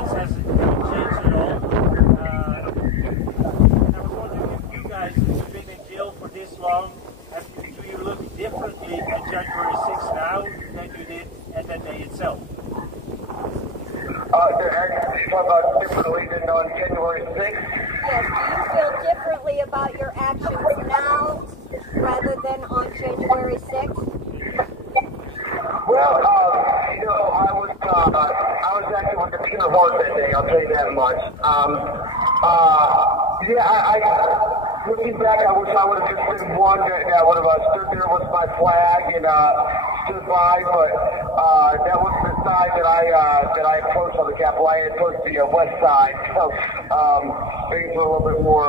Hasn't changed at all. I was wondering if you guys have been in jail for this long, do you look differently at January 6th now than you did at that day itself? Talk about differently than on January 6th? Yes, do you feel differently about your actions now rather than on January 6th? Well, I was acting with a pure heart that day, I'll tell you that much. Looking back, I wish I would have just been one that would have stood there with my flag and stood by, but that was the side that I approached on the Capitol. I approached the west side, so things were a little bit more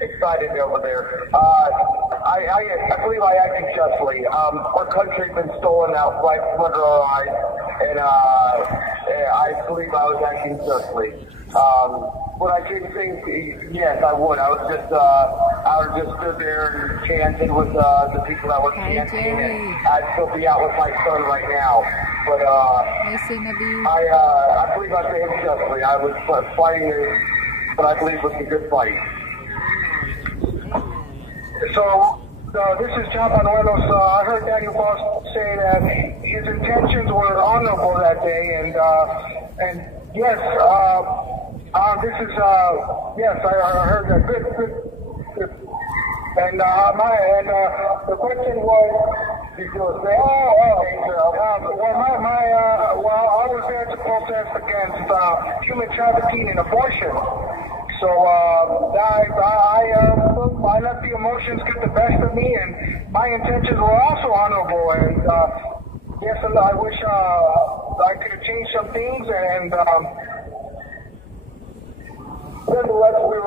excited over there. I believe I acted justly. Our country's been stolen out right from under our eyes, and I believe I was acting justly. Would I change things? Yes, I would. I would just stood there and chanted with the people that were chanting, and I'd still be out with my son right now. But I believe I behaved justly. I was fighting what I believe was a good fight. So, this is John Banuelos. I heard Daniel Ball say that his intentions were honorable that day, and yes, this is, yes, I heard that. Good. And the question was, I was there to protest against human trafficking and abortion. So I let the emotions get the best of me, and my intentions were also honorable. And yes, I wish I could have changed some things. And nonetheless, we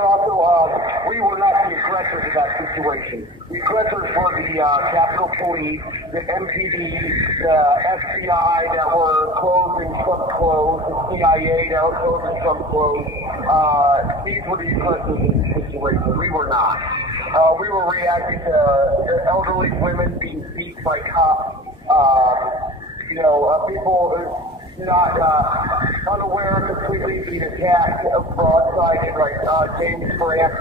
were not the aggressors in that situation. The aggressors were the Capitol Police, the MPD, the FBI that were closed and Trump closed, the CIA that were closed and Trump closed. These were the aggressors in the situation. We were not. We were reacting to elderly women being beat by cops. People not unaware completely being attacked broadside, like James Grant,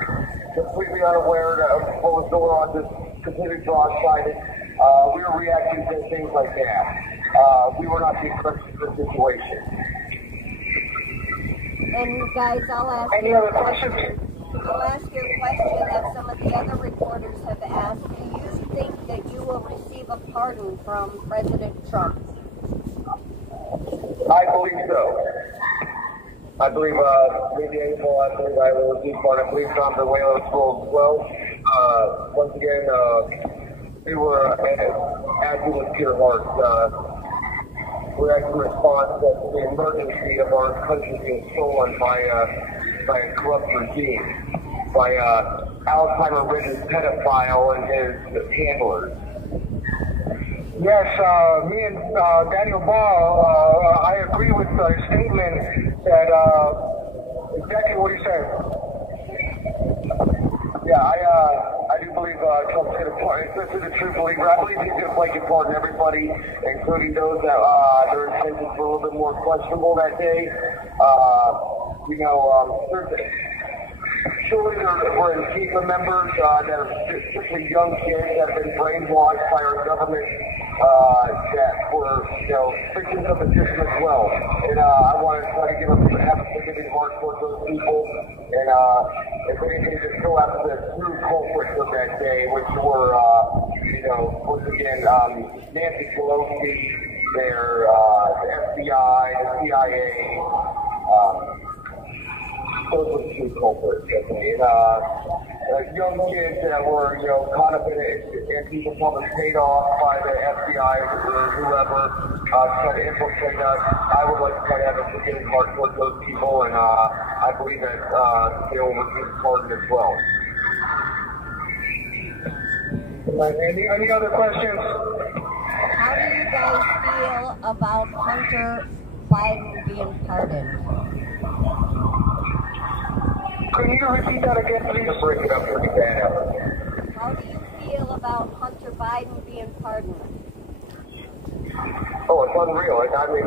completely unaware of what was going on, just completely broadsided. We were reacting to things like that. We were not the aggressors in the situation. And guys, I'll ask Any you other a questions? I'll ask you a question that some of the other reporters have asked. Do you think that you will receive a pardon from President Trump? I believe so. I believe, April, I believe I will receive pardon. I believe John DeWaylo will as well. Once again, we were, as he was pure heart, we're actually response to the emergency of our country being stolen by a corrupt regime, by Alzheimer-ridden pedophile and his handlers. Yes, me and Daniel Ball, I agree with his statement that exactly what he said. Yeah, I do believe Trump's going to pardon. This is a true believer. I believe he's going to blanket pardon everybody, including those that their intentions were a little bit more questionable that day. Surely there were Antifa members that are particularly young kids that have been brainwashed by our government that were, victims of the system as well. And I want to try to have a forgiving heart towards those people. And if anything, just go after the true culprits of that day, which were, once again, Nancy Pelosi, the FBI, the CIA, those were the true culprits, definitely. And young kids that were, caught up in it, and people probably paid off by the FBI or whoever try to infiltrate us. I would like to try to have a forgiving heart towards those people, and I believe that they will receive pardon as well. Any other questions? How do you guys feel about Hunter Biden being pardoned? Can you repeat that again, please? Just break it up pretty bad. How do you feel about Hunter Biden being pardoned? Oh, it's unreal. I mean,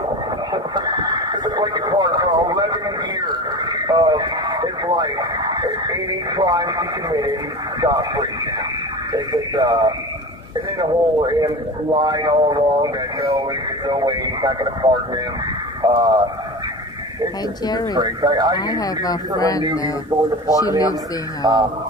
it's a blanket pardon for 11 years of his life. Any crimes he committed, he's scot-free. It's just, and then the whole him lying all along that there's no way he's not going to pardon him. Hi Jerry, I have a friend, she lives in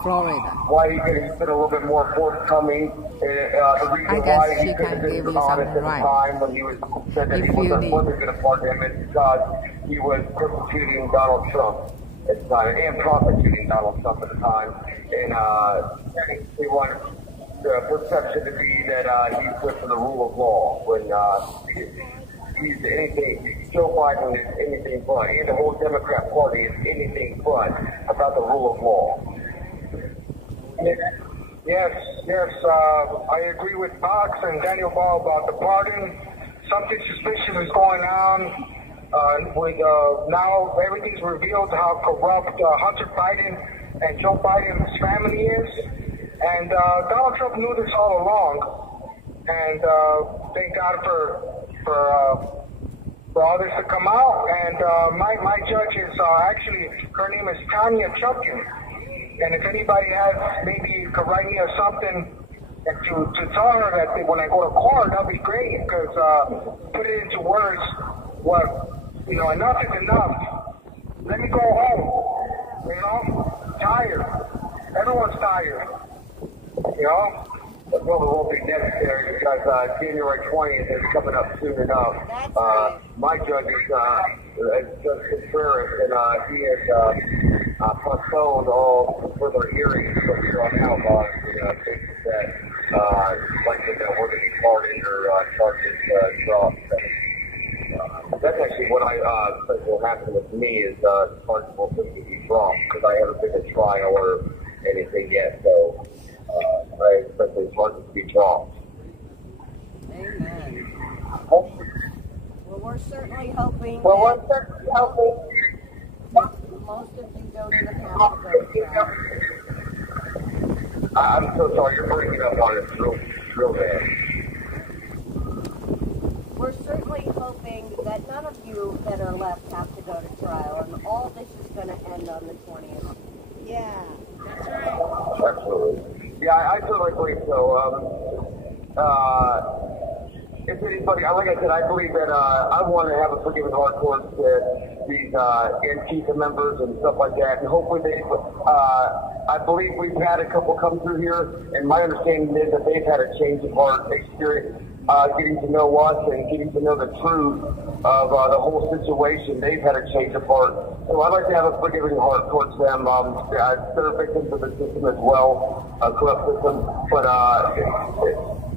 Florida. Why he could have been a little bit more forthcoming. The reason why he could have been honest at the time when he was said that he wasn't going to pardon him is because he was persecuting Donald Trump at the time and prosecuting Donald Trump at the time. And he wanted the perception to be that he's good for the rule of law when he's anything. Joe Biden is anything but, and the whole Democrat Party is anything but about the rule of law. Yes, I agree with Fox and Daniel Ball about the pardon. Something suspicious is going on. Now everything's revealed how corrupt Hunter Biden and Joe Biden's family is. And Donald Trump knew this all along. And thank God for all this to come out. And my judge is actually, her name is Tanya Chupkin. And if anybody has, maybe could write me or something to tell her that when I go to court, that'll be great. Because put it into words, enough is enough. Let me go home. Tired. Everyone's tired. But probably won't be necessary because January 20th is coming up soon enough. My judge is Judge Contreras, and he has postponed all further hearings from out cases that that we're going to be pardoned or charges dropped. That's actually what I think will happen with me is charges will be dropped because I haven't been to trial or anything yet. So. I expect the charges to be dropped. Amen. Well, we're certainly hoping. Most of you go to the Capitol. I'm so sorry, you're breaking up on it real bad. We're certainly hoping that none of you that are left have to go to trial, and all this is going to end on the 20th. Yeah, that's right. Absolutely. Yeah, I totally believe so. if anybody, like I said, I believe that I want to have a forgiving heart towards these Antifa members and stuff like that, and hopefully they. I believe we've had a couple come through here, and my understanding is that they've had a change of heart experience, getting to know us and getting to know the truth of the whole situation. They've had a change of heart, so I'd like to have a forgiving heart towards them. They're victims of the system as well, corrupt system, but.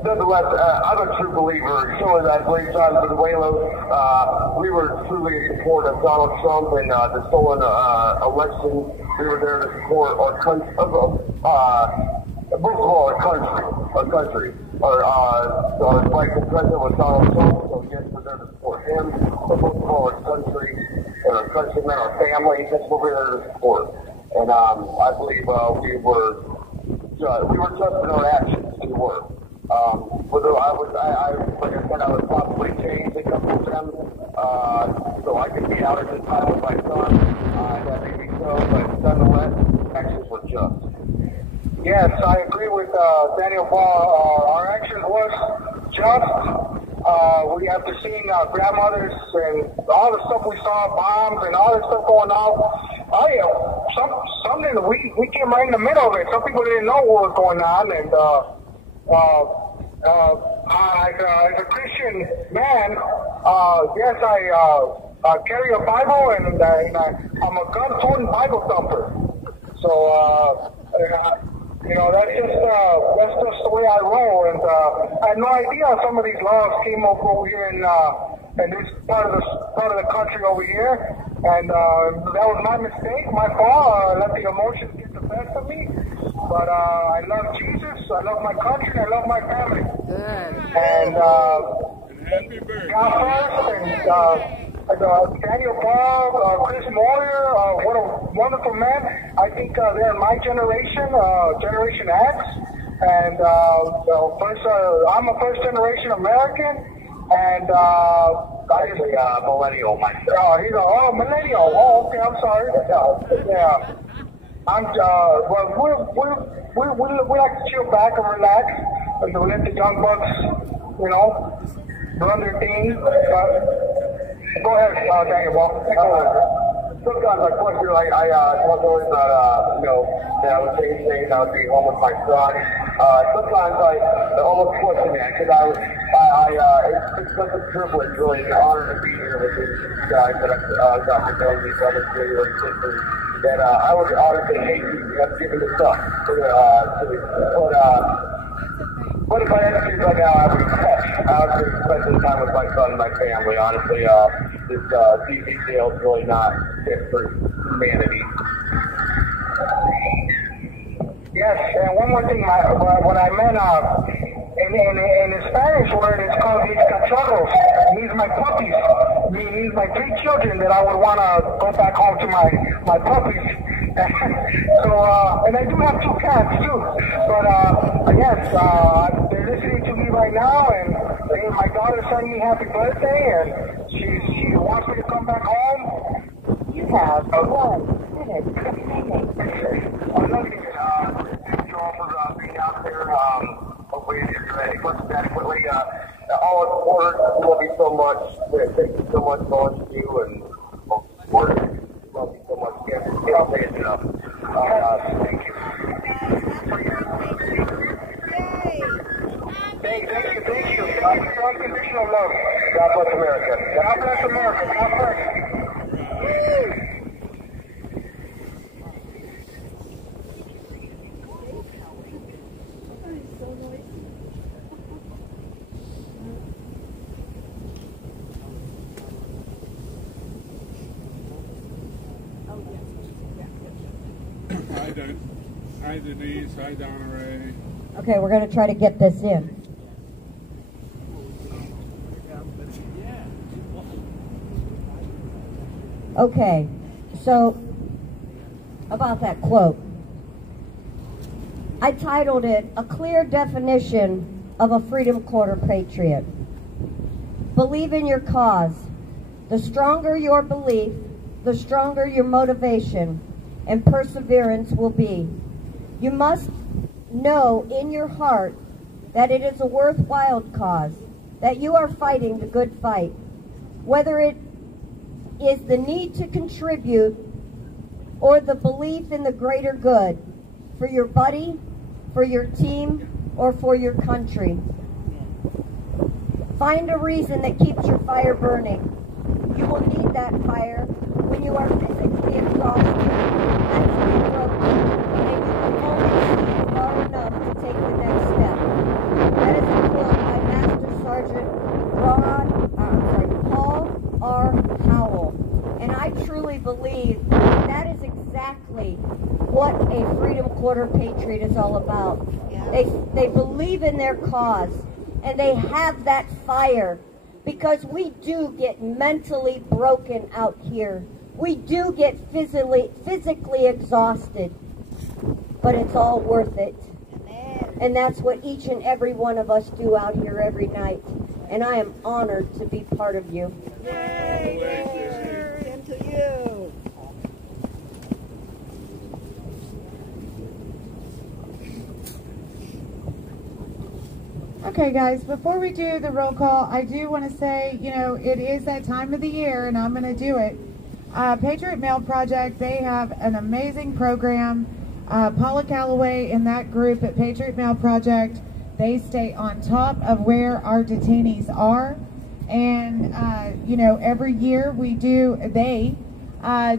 Nonetheless, I'm a true believer. So as I believe John Venezuela, we were truly in support of Donald Trump and the stolen election. We were there to support our country, most of all, our country. Our vice president was Donald Trump, so yes, we're there to support him. But most of all, our country, our countrymen, our families, that's what we're there to support. And I believe we were just in our actions. We were. Whether like I said, I would possibly change a couple of them, so I could be out at the time with my son. That may be so, but nonetheless, actions were just. Yes, I agree with Daniel Paul. Our actions was just. We have to see grandmothers and all the stuff we saw, bombs and all this stuff going on. Oh yeah, something we came right in the middle of it. Some people didn't know what was going on, and. As a Christian man, yes, I carry a Bible and I'm a gun-toting Bible thumper. So, that's just the way I roll. And I had no idea some of these laws came up over here in this part of the country over here. And that was my mistake, my fault. I let the emotions get the best of me. But I love Jesus, I love my country, I love my family. And God first, and Daniel Paul, Chris Moyer, what a wonderful man. I think they're in my generation, Generation X. And I'm a first generation American. And actually, millennial myself. He's a millennial. Oh, okay, I'm sorry. Yeah. We like to chill back and relax, and let the young bucks, run their thing. Go ahead, Daniel. Sometimes, of course, I talk always about, that I would say things, I would be home with my son. Sometimes I almost question that, because it's such a privilege, really, an honor to be here with these guys that I've got to know, these other sisters. That I would honestly hate to give this up. But if I had to choose right now, I would spend some time with my son and my family. Honestly, this TV deal is really not fit for humanity. Yes, and one more thing, what I meant in the Spanish word, it's called mis cachorros. It means my puppies. It means my 3 children that I would want to go back home to my puppies. So, and I do have 2 cats too. But yes, they're listening to me right now, and my daughter sent me happy birthday, and she wants me to come back home. You have 1 minute remaining. I love you. Thank you all for being out there. Hopefully you're expressing adequately. All support. I love you so much. Thank you so much for all you do, and love you so much. Yes, I'll say it enough. Thank you. Thank you. Unconditional love. God bless America. God bless America. God bless. Hi Denise, hi Donna Ray. Okay, we're going to try to get this in. Okay, so about that quote. I titled it, A Clear Definition of a Freedom Quarter Patriot. Believe in your cause. The stronger your belief, the stronger your motivation and perseverance will be. You must know in your heart that it is a worthwhile cause, that you are fighting the good fight. Whether it is the need to contribute or the belief in the greater good for your buddy, for your team, or for your country. Find a reason that keeps your fire burning. You will need that fire when you are physically exhausted, mentally broken, and you can only see far enough to take the next step. That is a quote by Master Sergeant Paul R. Howell. And I truly believe that is exactly what a Freedom Quarter Patriot is all about. They believe in their cause, and they have that fire, because we do get mentally broken out here. We do get physically exhausted, but it's all worth it. And that's what each and every one of us do out here every night. And I am honored to be part of you. Yay! Same to you. Okay, guys, before we do the roll call, I do want to say, you know, it is that time of the year, and I'm going to do it. Patriot Mail Project, they have an amazing program. Paula Calloway and that group at Patriot Mail Project, they stay on top of where our detainees are. And, you know, every year they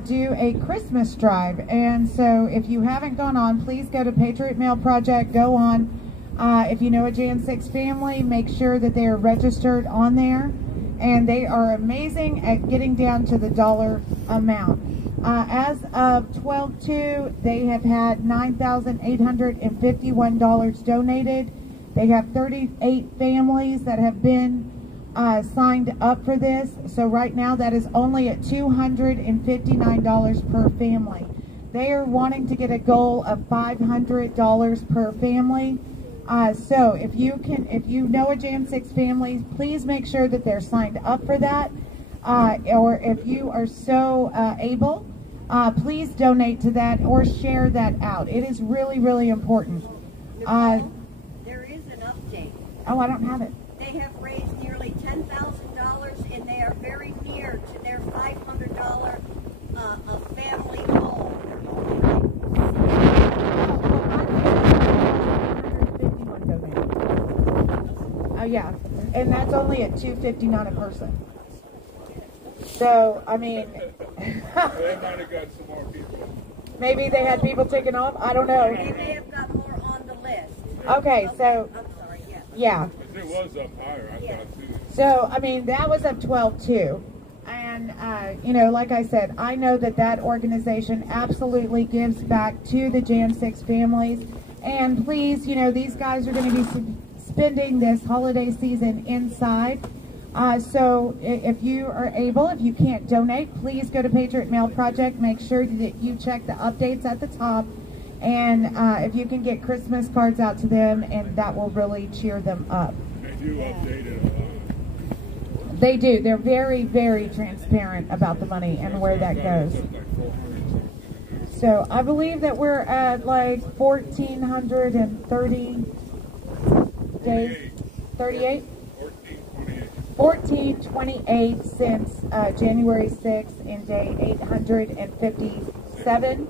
do a Christmas drive. And so if you haven't gone on, please go to Patriot Mail Project, go on. If you know a J6 family, make sure that they are registered on there. And they are amazing at getting down to the dollar amount. As of 12/2, they have had $9,851 donated. They have 38 families that have been signed up for this. So right now that is only at $259 per family. They are wanting to get a goal of $500 per family. So if you know a J6 family, please make sure that they're signed up for that. Or if you are so able, please donate to that or share that out. It is really, really important. There is an update. Oh, I don't have it. They have raised nearly $10,000, and they are very near to their $500 a family goal. Oh yeah, and that's only at $259 a person. So I mean, They might have got some more people. Maybe they had people taken off. I don't know. They may have got more on the list. Okay, so I'm sorry. yeah. It was up higher, I thought too. So I mean, that was up 12/2. And, you know, like I said, I know that that organization absolutely gives back to the J6 families. And please, you know, these guys are going to be spending this holiday season inside. So if you are able, if you can't donate, please go to Patriot Mail Project. Make sure that you check the updates at the top. And if you can get Christmas cards out to them, and that will really cheer them up. They do update it. They do. They're very, very transparent about the money and where that goes. So I believe that we're at like 1,430 days, 38? 1428 since January 6th and day 857.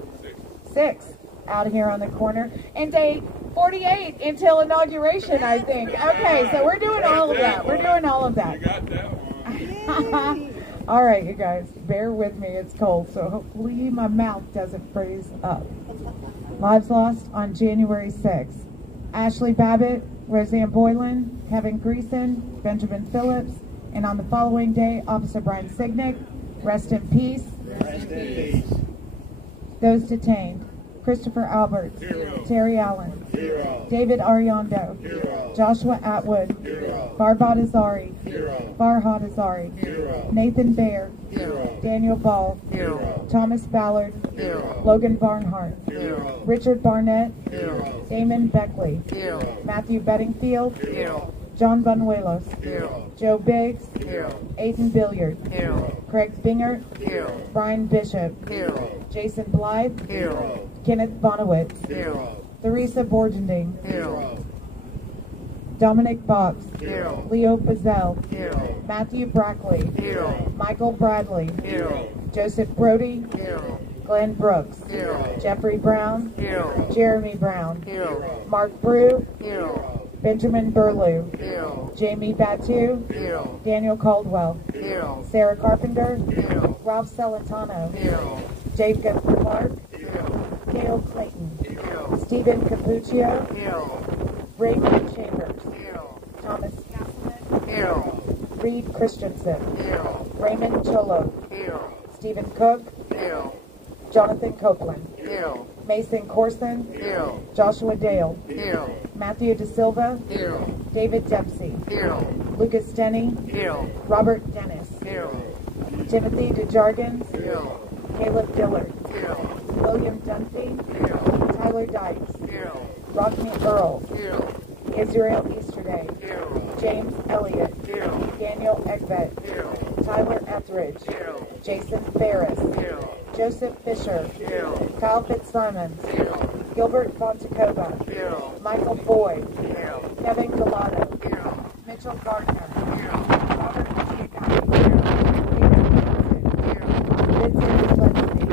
6 out here on the corner. And day 48 until inauguration, I think. Okay, so we're doing all of that. We're doing all of that. You got that one. All right, you guys, bear with me. It's cold, so hopefully my mouth doesn't freeze up. Lives lost on January 6th. Ashley Babbitt, Roseanne Boylan, Kevin Greason, Benjamin Phillips, and on the following day, Officer Brian Signick. Rest in peace. Rest in peace. Those detained: Christopher Alberts, Hero. Terry Allen, Hero. David Ariondo, Hero. Joshua Atwood, Hero. Farhad Azari, Hero. Farhad Azari, Hero. Nathan Baer, Hero. Daniel Ball, Hero. Thomas Ballard, Hero. Logan Barnhart, Hero. Richard Barnett, Hero. Damon Beckley, Hero. Matthew Bedingfield, Hero. John Banuelos, Hero. Joe Biggs, Hero. Aiden Billiard, Hero. Craig Bingert, Hero. Brian Bishop, Hero. Jason Blythe, Hero. Kenneth Bonowitz, Hero. Theresa Borgending, Hero. Dominic Box, Here. Leo Bazell, Here. Matthew Brackley, Here. Michael Bradley, Here. Joseph Brody, Here. Glenn Brooks, Here. Jeffrey Brown, Here. Jeremy Brown, Here. Mark Brew, Here. Benjamin Burlew, Here. Jamie Batu, Here. Daniel Caldwell, Here. Sarah Carpenter, Here. Ralph Celentano, Here. Jacob Clark, Here. Gail Clayton, Here. Stephen Capuccio, Here. Raymond Chambers, Here. Thomas Castleman, Here. Reed Christensen, Here. Raymond Cholo, Here. Stephen Cook, Here. Jonathan Copeland, Here. Mason Corson, Here. Joshua Dale, Here. Matthew De Silva, Here. David Dempsey, Here. Lucas Denny, Here. Robert Dennis, Here. Timothy DeJargens, Here. Caleb Dillard, Here. William Dunphy, Here. Tyler Dykes, Here. Rodney Earls, Here. Israel Easterday, Here. James Elliott, Here. Daniel Eckvet, Here. Tyler Etheridge, Here. Jason Ferris, Here. Joseph Fisher, Here. Kyle Fitzsimons, Here. Gilbert Fontecova, Here. Michael Boyd, Here. Kevin Galato, Here. Mitchell Gardner, Here. Robert Vincent Leslie,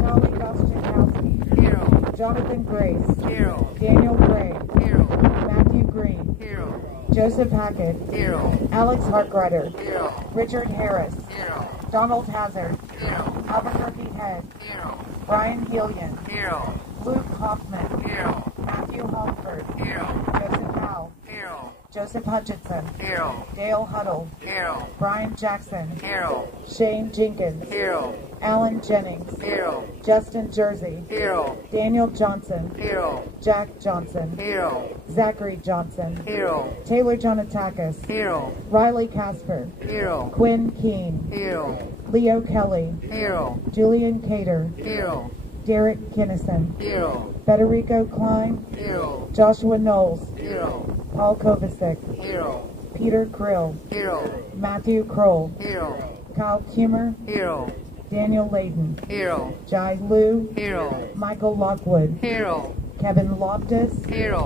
Charlie Gostinkowski, Here. Jonathan Grace, Here. Daniel Gray, Here. Matthew Green, Here. Joseph Hackett, Here. Alex Hartgrutter, Here. Richard Harris, Here. Donald Hazard, Here. Albuquerque Head, Here. Brian Hillian, Here. Luke Hoffman, Here. Matthew Holford, Here. Joseph Howe, Here. Joseph Hutchinson, Here. Dale Huddle, Here. Brian Jackson, Here. Shane Jenkins, Here. Alan Jennings, Here. Justin Jersey, Here. Daniel Johnson, Here. Jack Johnson, Here. Zachary Johnson, Here. Taylor Jonatakis, Here. Riley Casper, Here. Quinn Keene, Here. Leo Kelly, Here. Julian Cater, Here. Derek Kinnison, Here. Federico Klein, Here. Joshua Knowles, Here. Paul Kovacic, Here. Peter Krill, Here. Matthew Kroll, Here. Kyle Kummer, Here. Daniel Layden, Here. Jai Liu, Here. Michael Lockwood, Here. Kevin Loftus, Here.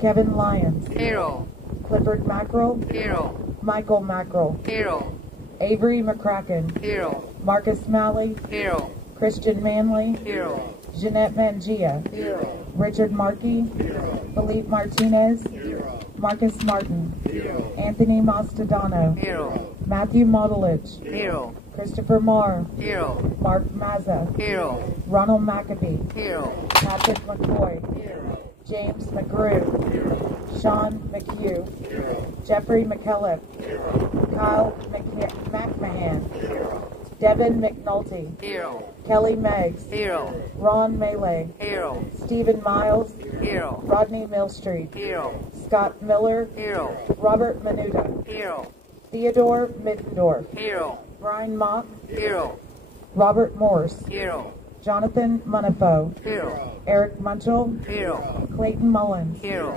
Kevin Lyons, Here. Clifford Mackerel, Here. Michael Mackerel, Here. Avery McCracken, Here. Marcus Malley, Here. Christian Manley, Here. Jeanette Mangia, Here. Richard Markey, Here. Philippe Martinez, Here. Marcus Martin, Here. Anthony Mastadano, Here. Matthew Modelich, Here. Christopher Marr, Here. Mark Mazza, Here. Ronald McAbee, Here. Patrick McCoy, James McGrew, Sean McHugh, Jeffrey McKellip, Kyle McMahon, Devin McNulty, Here. Kelly Meggs, Here. Ron Melee, Here. Stephen Miles, Here. Rodney Millstreet, Here. Scott Miller, Here. Robert Menuda, Here. Theodore Mittendorf, Here. Brian Mock, Here. Robert Morse, Here. Jonathan Munifo, Here. Eric Munchell, Here. Clayton Mullins, Here.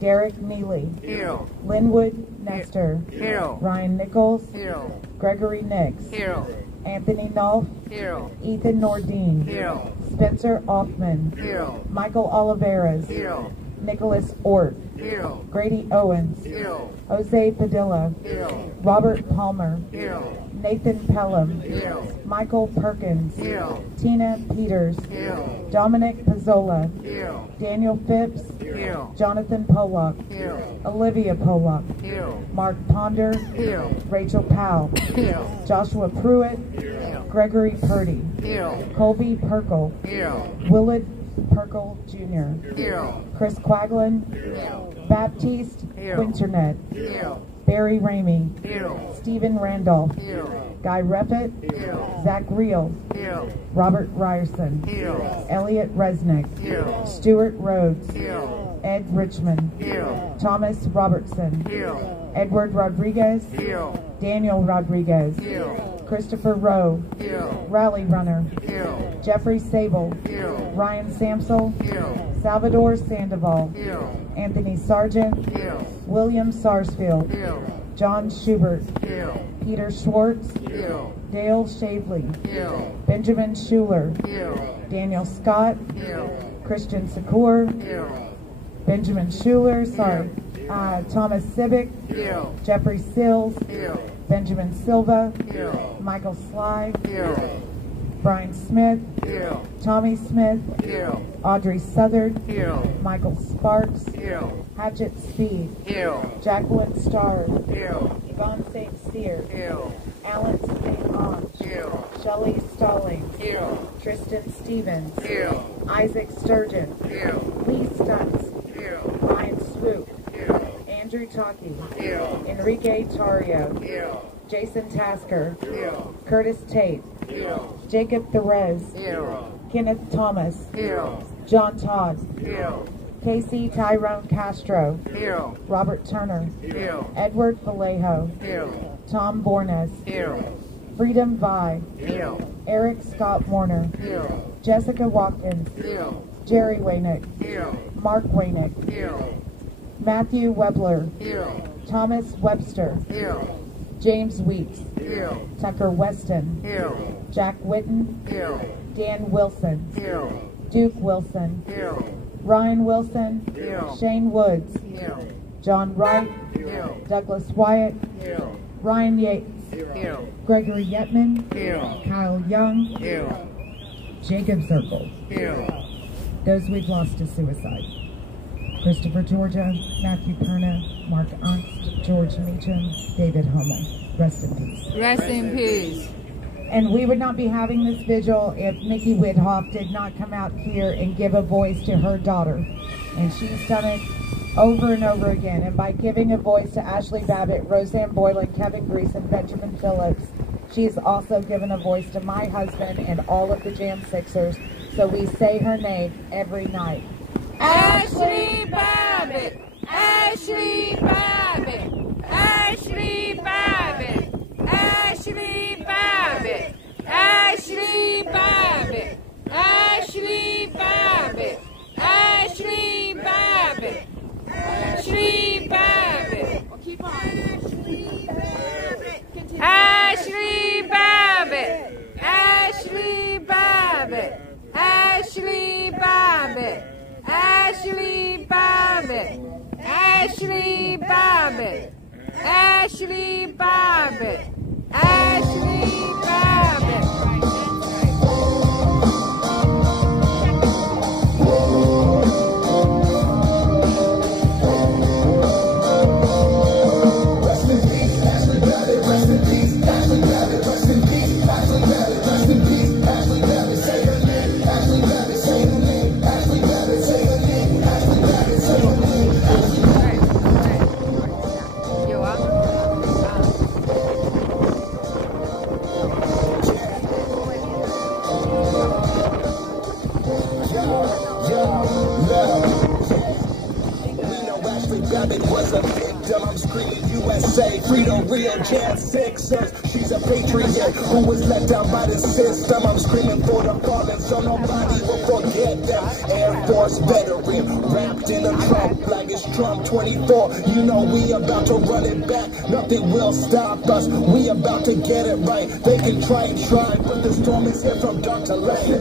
Derek Neely, Here. Linwood Nestor, Here. Ryan Nichols, Here. Gregory Nix, Here. Anthony Nolf, Here. Ethan Nordine, Here. Spencer Offman, Here. Michael Oliveras, Here. Nicholas Ort, Here. Grady Owens, Here. Jose Padilla, Here. Robert Palmer, Here. Nathan Pelham, Here. Michael Perkins, Here. Tina Peters, Here. Dominic Pizzola, Here. Daniel Phipps, Here. Jonathan Pollock, Here. Olivia Pollock, Here. Mark Ponder, Here. Rachel Powell, Here. Joshua Pruitt, Here. Gregory Purdy, Here. Colby Perkle, Here. Willard Perkle Jr., Here. Chris Quaglin, Here. Baptiste Here. Winternet, Here. Barry Ramey, Here. Stephen Randolph, Here. Guy Reffitt, Here. Zach Reel, Here. Robert Ryerson, Here. Elliot Resnick, Here. Stuart Rhodes, Here. Ed Richmond, Here. Thomas Robertson, Here. Edward Rodriguez, Here. Daniel Rodriguez, Here. Christopher Rowe, Here. Rally Runner, Here. Jeffrey Sable, Here. Ryan Samsel, Here. Salvador Sandoval, Here. Anthony Sargent, Here. William Sarsfield, Here. John Schubert, Here. Peter Schwartz, Here. Dale Shavely, Here. Benjamin Schuler, Here. Daniel Scott, Here. Christian Secor, Here. Benjamin Schuler, sorry, Thomas Civic, Here. Jeffrey Sills, Here. Benjamin Silva, Here. Michael Sly, Here. Brian Smith, Here. Tommy Smith, Here. Audrey Southard, Here. Michael Sparks, Here. Hatchet Speed, Here. Jacqueline Starr, Here. Yvonne St. Cyr, Here. Alan St. Ange, Here. Shelley Stallings, Here. Tristan Stevens, Here. Isaac Sturgeon, Here. Lee Stutz, Here. Ryan Swoop, Here. Andrew Talkie, Here. Enrique Tario, Here. Jason Tasker, Here. Curtis Tate, Here. Jacob Therese, Here. Kenneth Thomas, Here. John Todd, Here. Casey Tyrone Castro, Here. Robert Turner, Here. Edward Vallejo, Here. Tom Bornes, Here. Freedom Vi, Here. Eric Scott Warner, Here. Jessica Watkins, Here. Jerry Waynick, Here. Mark Waynick, Here. Matthew Webler, Here. Thomas Webster, Here. James Weeks, Here. Tucker Weston, Here. Jack Witten, Here. Dan Wilson, Here. Duke Wilson, Here. Ryan Wilson, Here. Shane Woods, Here. John Wright, Here. Douglas Wyatt, Here. Ryan Yates, Here. Gregory Yetman, Here. Kyle Young, Here. Jacob Zirkle. Here. Those we've lost to suicide. Christopher Georgia, Matthew Perna, Mark Ernst, George Meacham, David Hummel. Rest in peace. Rest in peace. And we would not be having this vigil if Mickey Widhoff did not come out here and give a voice to her daughter. And she's done it over and over again. And by giving a voice to Ashley Babbitt, Roseanne Boylan, Kevin Grease, and Benjamin Phillips, she's also given a voice to my husband and all of the J6ers. So we say her name every night. Ashley Babbitt! Ashley Babbitt! Ashley Babbitt! Ashley Babbitt! Ashley Babbitt! Ashley Babbitt! Ashley Babbitt! Ashley Babbitt! Well, keep on. Ashley Babbitt! Ashley Babbitt! Ashley Babbitt! Ashley Babbitt! Ashley Babbitt! Ashley Babbitt! Ashley Babbitt! Ashley Babbitt! Was a victim, I'm screaming USA, freedom, real J6ers. She's a patriot who was let down by the system. I'm screaming for the fallen so nobody will forget them. Air Force veteran, wrapped in a Trump flag. It's Trump 24. You know we about to run it back. Nothing will stop us. We about to get it right. They can try, but the storm is here from dark to light.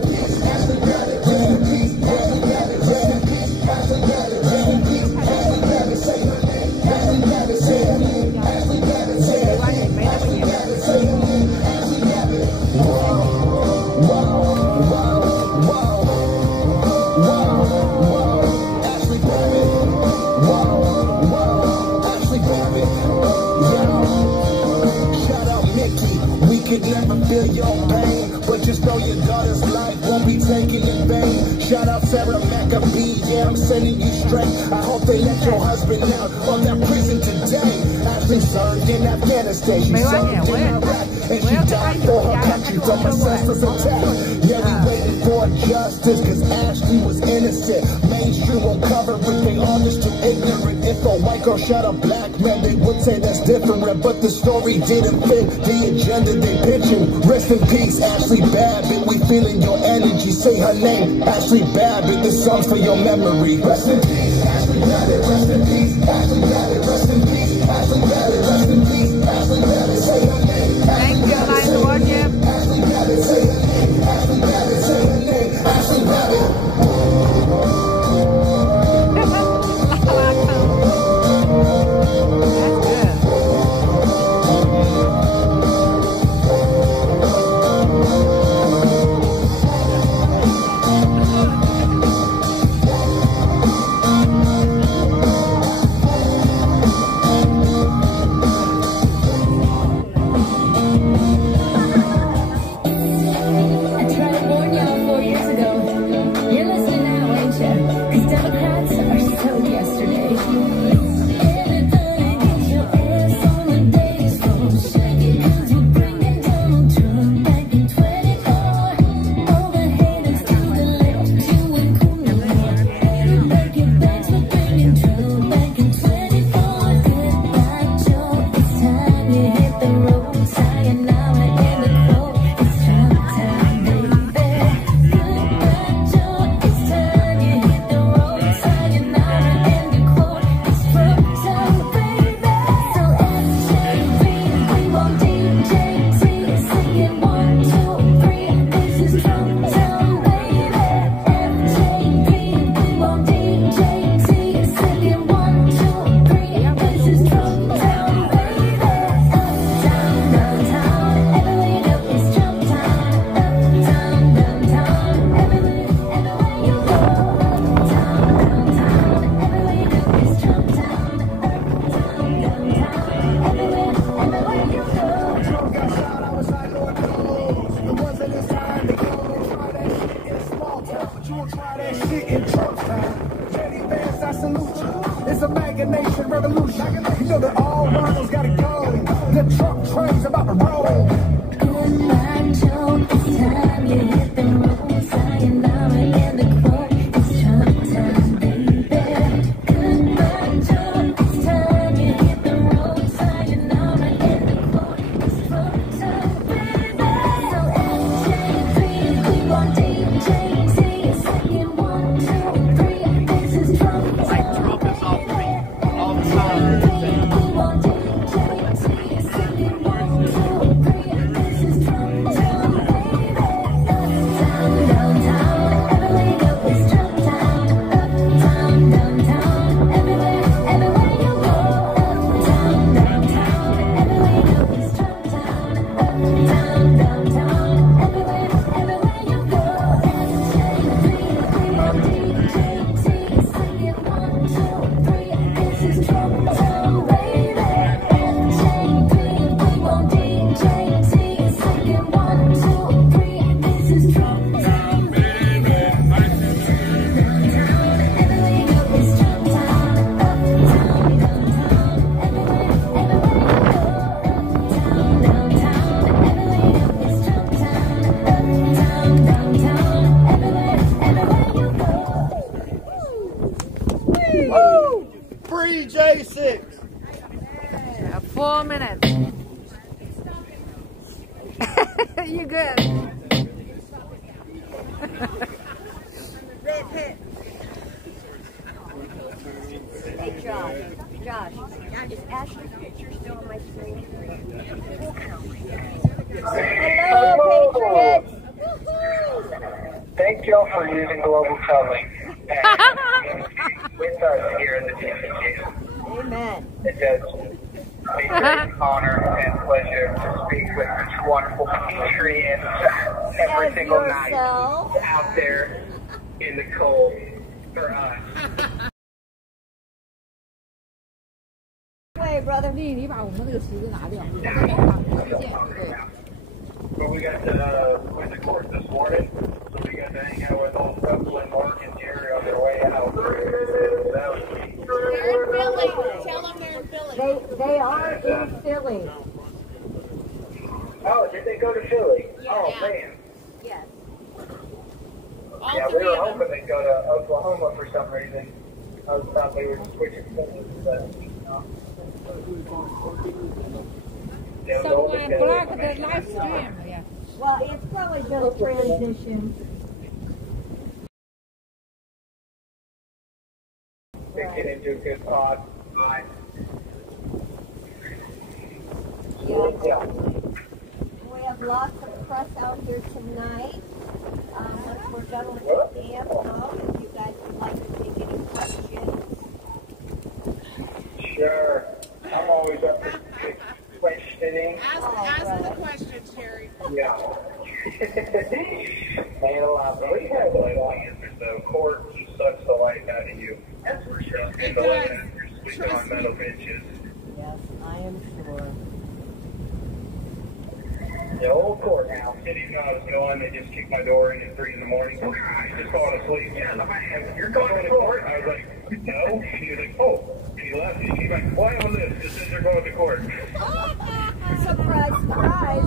Could never feel your pain, but just know your daughter's life won't be taken in vain. Shout out Sarah McAbee, yeah, I'm sending you strength. I hope they let your husband out on that prison today. Ashley served in Afghanistan, she served in Iraq, and she died for her country from a senseless attack. Yeah, we waited for justice, cause Ashley was innocent. Mainstream won't cover it, they honest to ignorant. If a white girl shot a black man, they would say that's different, but the story didn't fit the agenda they pitching. Rest in peace, Ashley Babbitt, we feeling your energy. Say her name, Ashley Babbitt, this song's for your memory. Rest in peace, Ashley Babbitt, rest in peace, Ashley Babbitt, rest in peace, Ashley Babbitt, rest in peace, Ashley Babbitt, say her name. Thank you, Ashley Babbitt, say her name, Ashley Babbitt, say her name, Ashley Babbitt. try that shit in Trump's time. Teddy Bears, I salute you. It's a imagination revolution. You know that all Ronalds gotta go. The truck train's about to roll. Goodbye, Joe. It's time you hit the road. Sayonara in the quote. It's Trump time, baby. Goodbye, Joe. It's time you hit the road. Sayonara in the quote. It's Trump time, baby. So SJ3, keep on DJZ. Second 1, 2, 3. This is Trump time. Like Trump is all three. All the time. Keep on DJZ. Second 1, 2, 3. This is Trump time, baby. Uptown, downtown, everywhere you go is Trump town. Uptown, downtown, everywhere you go. Uptown, downtown, everywhere you go is Trump town. Uptown, downtown, everywhere you go. SJ3, we on DJT, singing 1, 2, 3. This is Trump town, baby. SJ3, we on DJT, singing 1, 2, 3. This is Trump town, baby. Woo! Free J6. 4 minutes. You good? Hey, Josh, is Ashley's picture still on my screen? Hello, Patriots! Thank y'all for using global calling with us here in the DCG. Amen. It does me great honor and pleasure to speak with such wonderful patriots every As single yourself. night out there in the cold for us. Wait, brother. 你把我们这个旗子拿掉。 But we got to win the course this morning, so we got to hang out with old Russell and Mark and Jerry on their way out. That was They're in Philly. Tell them they're in Philly. They are in Philly. Oh, did they go to Philly? Yeah. Oh, man. Yes. All Yeah, we three were of them. hoping they'd go to Oklahoma for some reason. I thought they were switching cities, but no. Yeah, Someone blocked the live stream. Yeah. Well, it's probably just transition. They get into a good pod. Bye. Yeah. We have lots of press out here tonight. Once we're done with the demo, if you guys would like to take any questions. Sure. I'm always up for questioning. Ask the questions, Terry. Yeah. Man alive. We've had like all answers though. Court just sucks the life out of you. That's for sure. And the way that you're sleeping on metal benches. Yes, I am sure. The old courthouse. Didn't even know I was going. They just kicked my door in at 3 in the morning. I just falling asleep. Yeah, man, you're going to court? I was like, no. And he was like, oh. And he left. And he's like, play on this. Just as they're going to court. Surprise, surprise.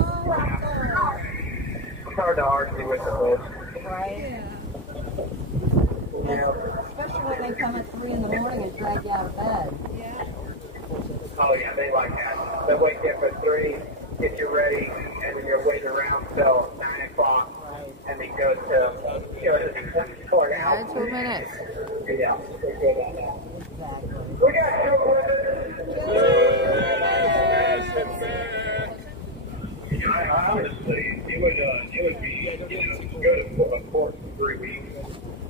It's hard to argue with the folks. Right? Yeah. Especially when they come at 3 in the morning and drag you out of bed. Oh, yeah, they like that. They wake you up at 3, get you ready, and then you're waiting around till 9 o'clock, and then go to the courthouse. 2 minutes. Yeah, we're good on that. We got 2 minutes. Honestly, it would be, go to a court for 3 weeks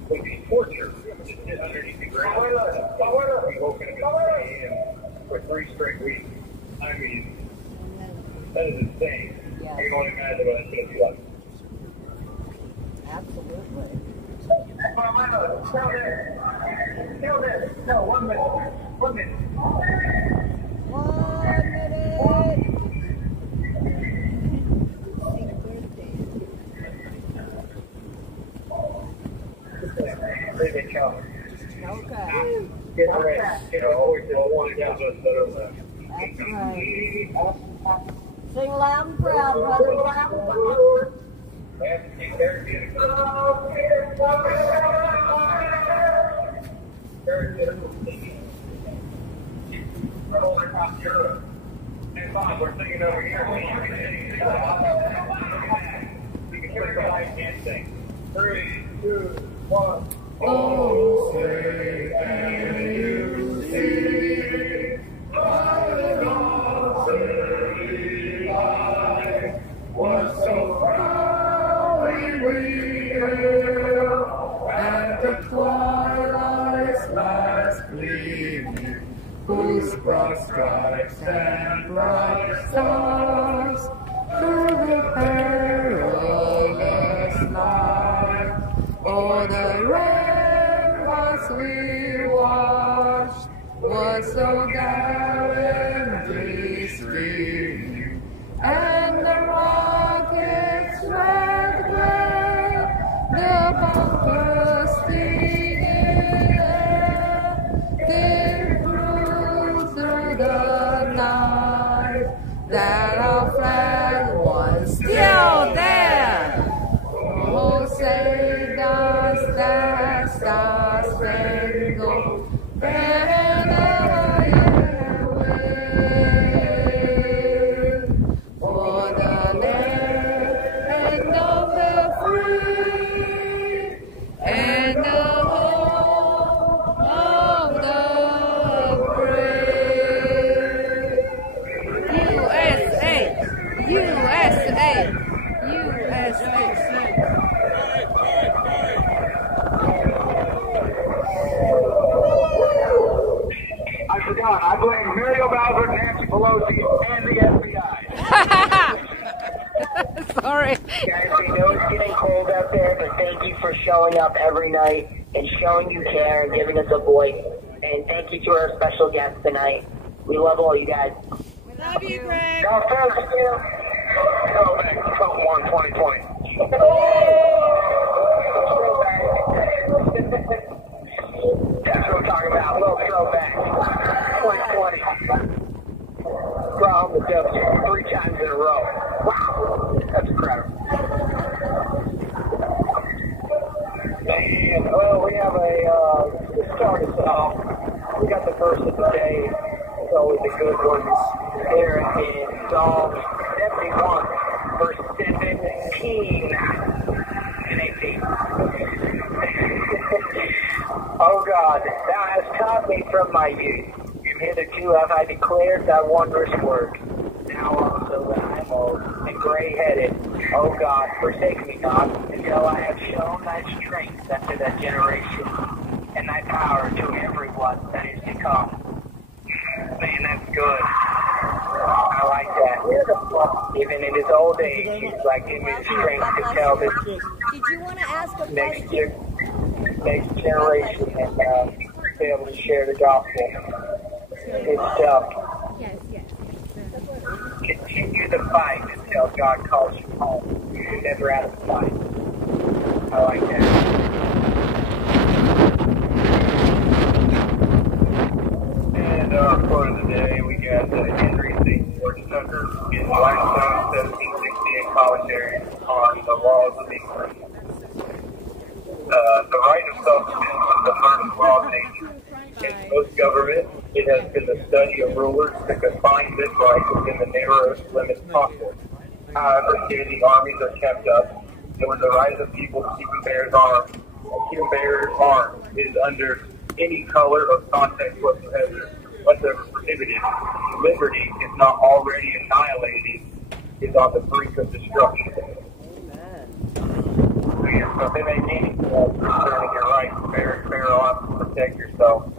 would be torture. Just sit underneath the ground. Be woken up at 3 a.m. for 3 straight weeks. I mean, that is insane. Yeah. You can only imagine what it's going to be like. Absolutely. Still there. No, 1 minute. 1 minute. 1 minute. they come. Okay. Get ready. You know, always one down. That's right. Sing loud and proud, brother. All across Europe. And fine, we're singing over here. You can hear the light and sing. 3, 2, 1. Oh, say, can you see what an awesome light was so proudly real, and the twilight's last gleaming, whose broad stripes and bright stars through the perilous night. Oh, the ramparts we watched was so gallantly streaming, and the rockets red glare, the bunkers stinging air, they through the night that our flag was still there. Oh, say does that star-spangled banner yet wave for the land of the free and the home of the brave. USA, USA, USA. I forgot. I blame Muriel Bowser, Nancy Pelosi, and the FBI. Sorry. Guys, we know it's getting cold out there, but thank you for showing up every night and showing you care and giving us a voice. And thank you to our special guests tonight. We love all you guys. We love you, Greg. Now, first, go back to Trump won 2020. That's what we're talking about. A little throwback. 2020. Brought home the W 3 times in a row. Wow. That's incredible. And, well, we have to start us off, we got the verse of the day. It's always a good one. There in Psalm 71, verse 17 and 18. Oh God, thou hast taught me from my youth, and hitherto have I declared thy wondrous work. Now also that I am old and gray-headed, O God, forsake me not, until I have shown thy strength unto that generation, and thy power to everyone that is to come. Man, that's good. I like that. Even in his old age, he's like, give me the strength to tell this Did you want to ask a next question? generation and be able to share the gospel. Good stuff. Yes. Continue the fight until God calls you home. You're never out of the fight. I like that. And our quote of the day, we got Henry C. Tucker in Blackstone 1768 commentary on the laws of England. The right of self-defense is the first law of nature. In most government, it has been the study of rulers to confine this right within the narrowest limits possible. However, here the armies are kept up, and when the right of people to keep and bear arms is under any color or context whatsoever prohibited, liberty, if not already annihilated, is on the brink of destruction. So if they make any concerning your right to bear arms to protect yourself,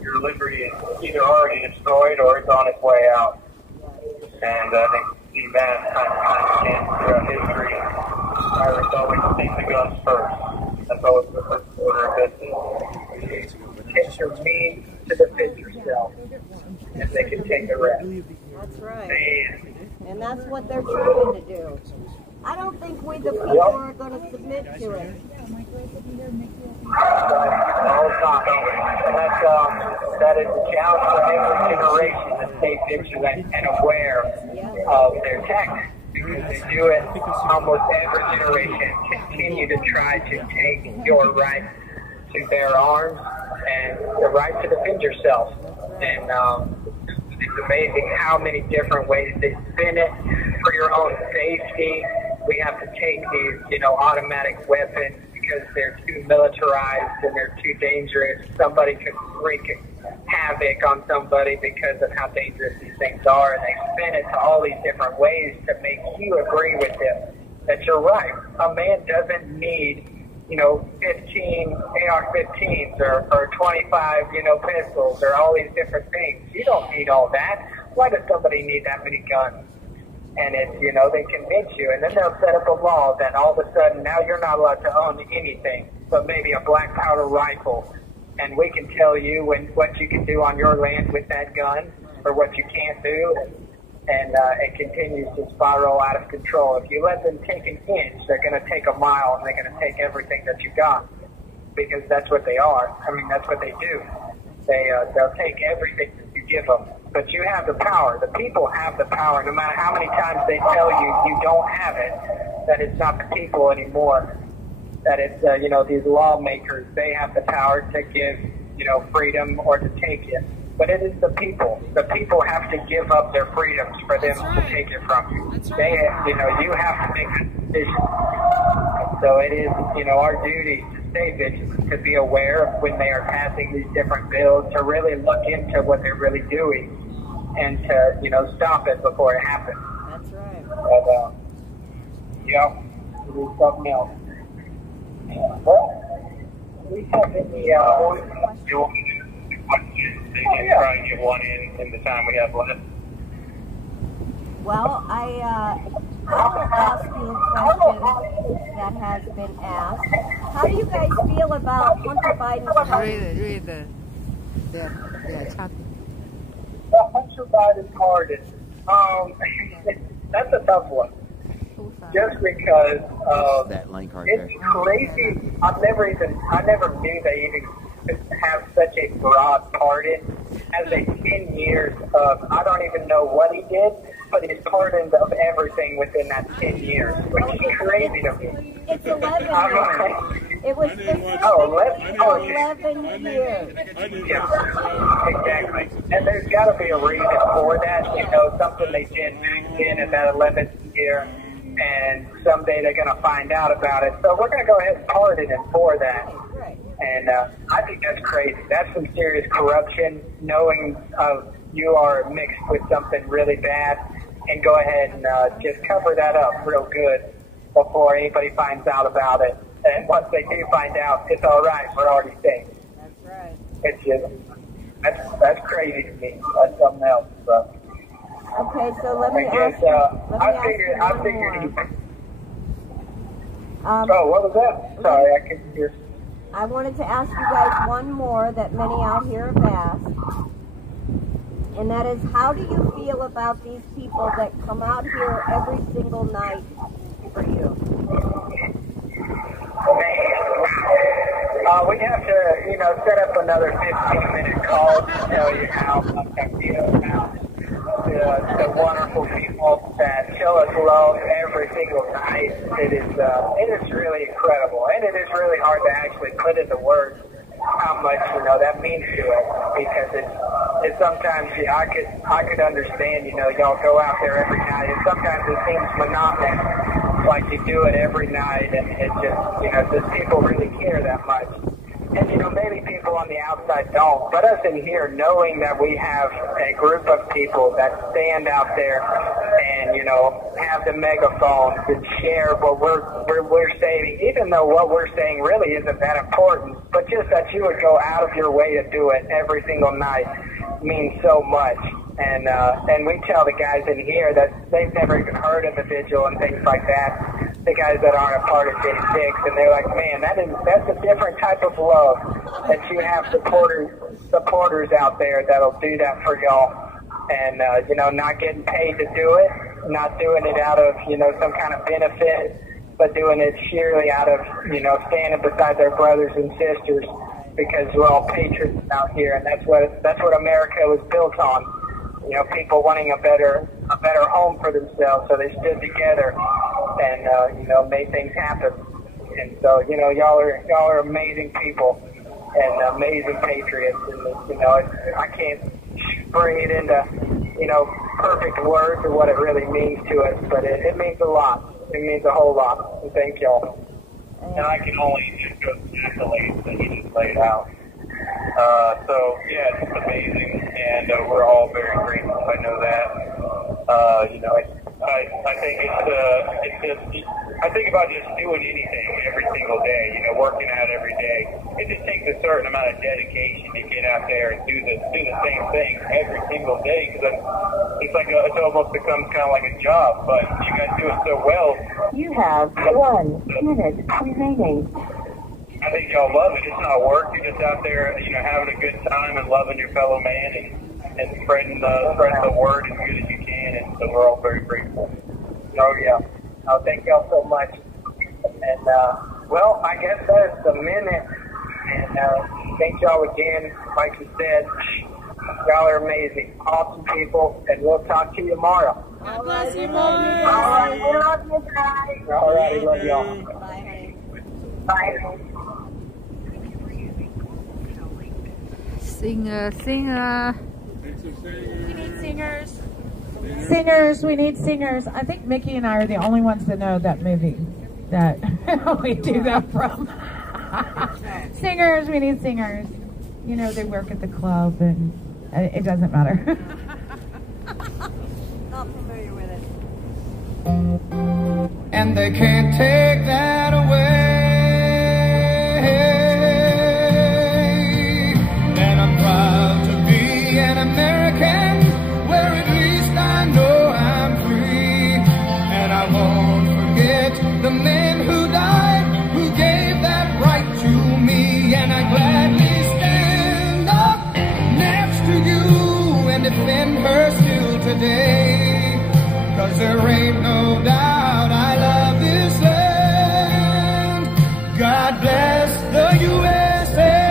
your liberty is either already destroyed or it's on its way out. And I think Steve Bannon kind of stands throughout history. Pirates always take the guns first. That's always the first order of business. Get your means to defend yourself, and they can take the rest. That's right. Man. And that's what they're trying to do. I don't think we, the people, are going to submit to it. All the time. And that is the challenge for every generation to stay vigilant and aware of their tactics. Because they do it almost every generation, continue to try to take your right to bear arms and the right to defend yourself. And it's amazing how many different ways they spin it for your own safety. We have to take these, automatic weapons because they're too militarized and they're too dangerous. Somebody could wreak havoc on somebody because of how dangerous these things are, and they spin it to all these different ways to make you agree with them that you're right. A man doesn't need 15 AR-15s or 25, pistols or all these different things. You don't need all that. Why does somebody need that many guns? And it's, they convince you, and then they'll set up a law that all of a sudden now you're not allowed to own anything but maybe a black powder rifle. And we can tell you what you can do on your land with that gun or what you can't do. And it continues to spiral out of control. If you let them take an inch, they're going to take a mile, and they're going to take everything that you got, because that's what they are. I mean, that's what they do. They'll take everything that you give them. But you have the power. The people have the power. No matter how many times they tell you you don't have it, that it's not the people anymore. That it's, these lawmakers, they have the power to give, freedom or to take it. But it is the people. The people have to give up their freedoms for them to take it from you. They, you have to make a decision. So it is, our duty to stay vigilant, to be aware of when they are passing these different bills, to really look into what they're really doing, and to, stop it before it happens. That's right. But, it is something else. Well, we have any questions. They can try and get one in the time we have left. Well, I'll ask you a question that has been asked. How do you guys feel about Hunter Biden's read the chat. Hunter Biden's pardon. That's a tough one. Just because it's crazy. I never knew they even could have such a broad pardon as a 10 years of, I don't even know what he did, but he's pardoned of everything within that 10 years, which is crazy to me. It's 11 years. It was 11 years. Yeah, exactly. And there's got to be a reason for that. Something they did back then in that 11th year. And someday they're going to find out about it. So we're going to go ahead and pardon him for that. And I think that's crazy. That's some serious corruption, knowing you are mixed with something really bad, and go ahead and just cover that up real good before anybody finds out about it. And once they do find out, it's all right. We're already safe. That's right. It's just, that's crazy to me. That's something else. But. Okay, so let me ask you. I figured he. What was that? Sorry, I couldn't hear. I wanted to ask you guys one more that many out here have asked. And that is, how do you feel about these people that come out here every single night for you? We have to, set up another 15-minute call to tell you how much I feel about the wonderful people that show us love every single night. It is really incredible, and it is really hard to actually put into words how much that means to us, because it's sometimes I could understand y'all go out there every night, and sometimes it seems monotonous, like you do it every night, and it just does people really care that much? And, maybe people on the outside don't, but us in here, knowing that we have a group of people that stand out there and, have the megaphones and share what we're saying, even though what we're saying really isn't that important, but just that you would go out of your way to do it every single night means so much. And we tell the guys in here that they've never even heard of the vigil and things like that, the guys that aren't a part of J6, and they're like, man, that's a different type of love, that you have supporters out there that'll do that for y'all, and not getting paid to do it, not doing it out of some kind of benefit, but doing it sheerly out of, standing beside their brothers and sisters, because we're all patriots out here, and that's what America was built on. People wanting a better home for themselves, so they stood together and made things happen. And so y'all are amazing people and amazing patriots, and I can't bring it into perfect words or what it really means to us, but it means a lot. It means a whole lot. And thank y'all. And I can only just go through the accolades that he just laid out. So yeah, it's amazing, and we're all very grateful. I know that. I think it's just. I think about just doing anything every single day. Working out every day. It just takes a certain amount of dedication to get out there and do the same thing every single day, because it's almost becomes kind of like a job. But you guys do it so well. You have 1 minute remaining. I think y'all love it. It's not work. You're just out there, having a good time and loving your fellow man and spreading the word as good as you can. And so we're all very grateful. Oh yeah. Oh, thank y'all so much. And I guess that's a minute. And thank y'all again. Like you said, y'all are amazing, awesome people, and we'll talk to you tomorrow. God bless you, Mom. All right, we love you guys. All right, love y'all. Bye. Bye. Singer. We need singers. Singers, we need singers. I think Mickey and I are the only ones that know that movie that we do that from. Singers, we need singers. They work at the club, and it doesn't matter. Not familiar with it. And they can't take that away. And I'm proud to be an American, where at least I know I'm free. And I won't forget the men who died, who gave that right to me. And I gladly stand up next to you and defend her still today. 'Cause there ain't no doubt I love this land. God bless the USA.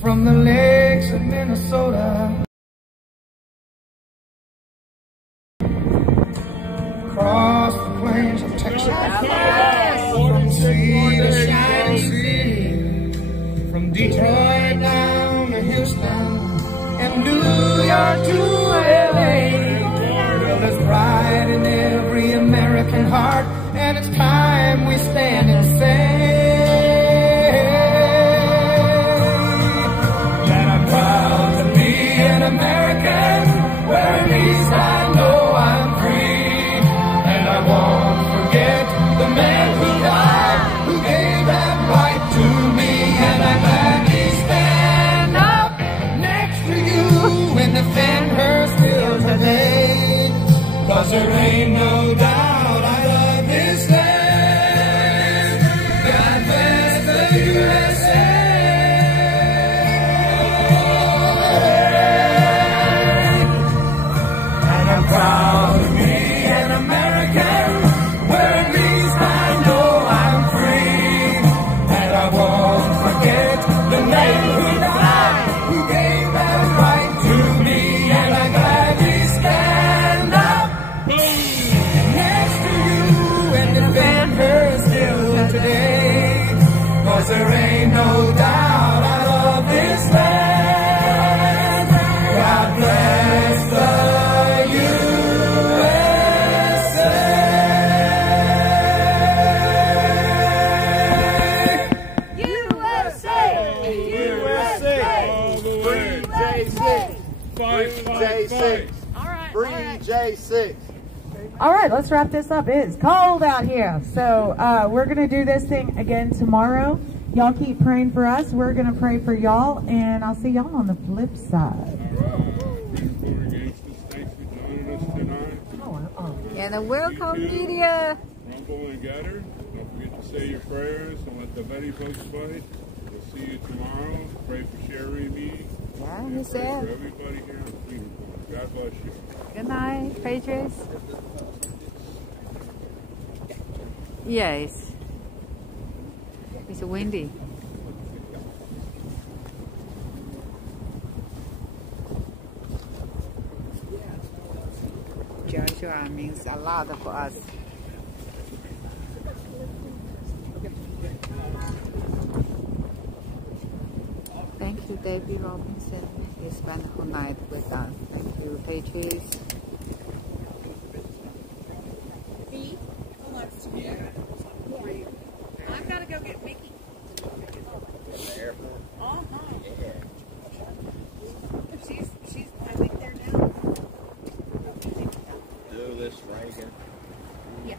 From the lakes of Minnesota, across the plains of Texas, from sea to shining sea, from Detroit down to Houston, and New York to LA. Well, there's pride in every American heart, and it's time we stand and say that I'm proud to be an American, where at least I know I'm free. And I won't forget the man who died, who gave that right to me. And I gladly stand up next to you and defend her still today. 'Cause there ain't no doubt I love this land. God bless the USA. And I'm proud to be an American, where at least I know I'm free. And I won't forget the man who died, who gave that right to me. And I gladly stand up next to you and defend her still today. 'Cause there ain't no doubt I love this land. God bless the J6. Free J6. All right, let's wrap this up. It is cold out here. So we're going to do this thing again tomorrow. Y'all keep praying for us. We're going to pray for y'all, and I'll see y'all on the flip side. And the welcome media. Rumble and Gutter. Don't forget to say your prayers and let the very folks fight. We'll see you tomorrow. Pray for Sherry and me. Yeah, and he pray said. for everybody here on Freedom Point. God bless you. Good night, Patriots. Yes. It's windy. Joshua means a lot for us. Thank you, David Robinson. He spent the whole night with us. Thank you, Patriots. I've got to go get Mickey. She's, I think they're now. Do this, Reagan. Yeah.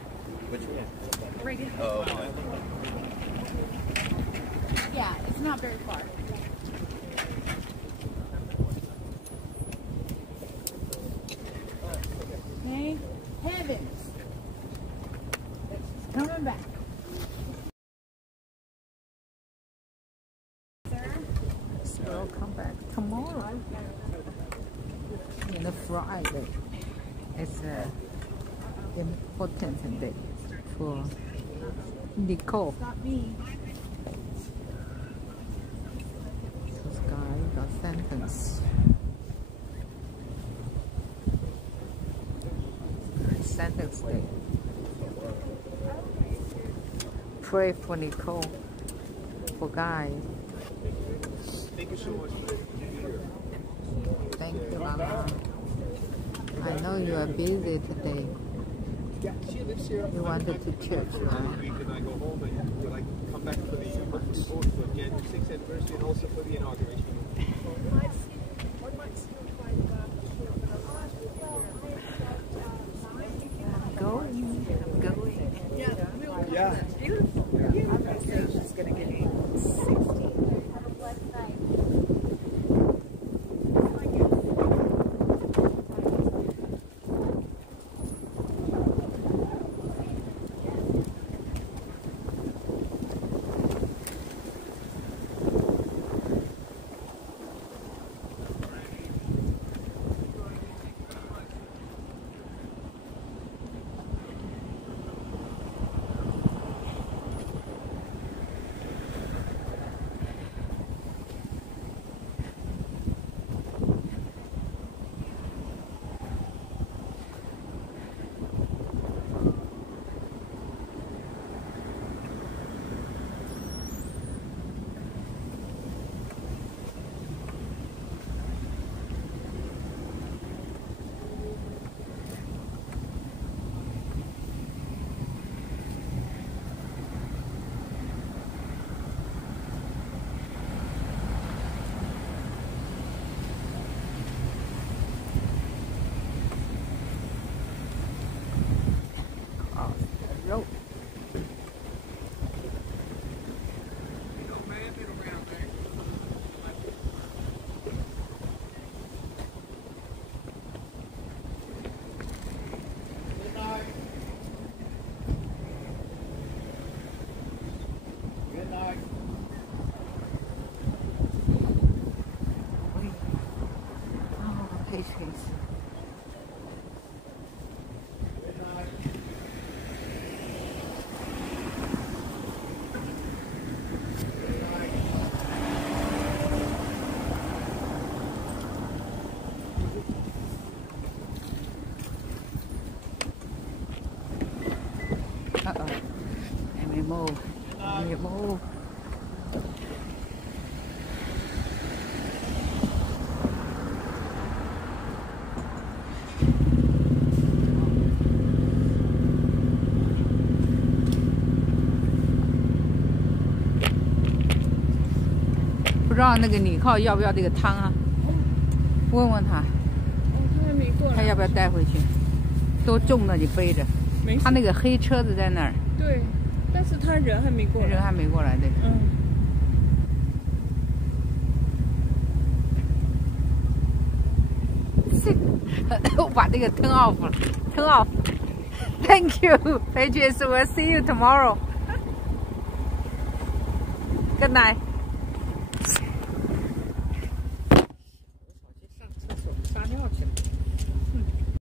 Which one? Reagan. Oh, okay. Yeah, it's not very far. Okay. Heavens. It's coming back. So we'll come back tomorrow. And Friday. It's an important day for Nicole. This guy got sentenced. Sentence day. Pray for Nicole, for Guy. Thank you so much. Thank you, Mama. I know you are busy today. Yeah, she lives here. You wanted to church, right? Week and I go home and like come back for the both for January 6th anniversary and also for the inauguration. I'm going. Yeah. Beautiful. I'm gonna say she's gonna get 60. Patriots. Uh-oh. Let me move. Let me move.不知道那个你靠要不要这个汤啊？问问他，他要不要带回去？多重了，你背着。他那个黑车子在那儿。对，但是他人还没过来。人还没过来，对。嗯。我把这个 turn off 了 ，turn off。Thank you, Patriots. We'll see you tomorrow. Good night.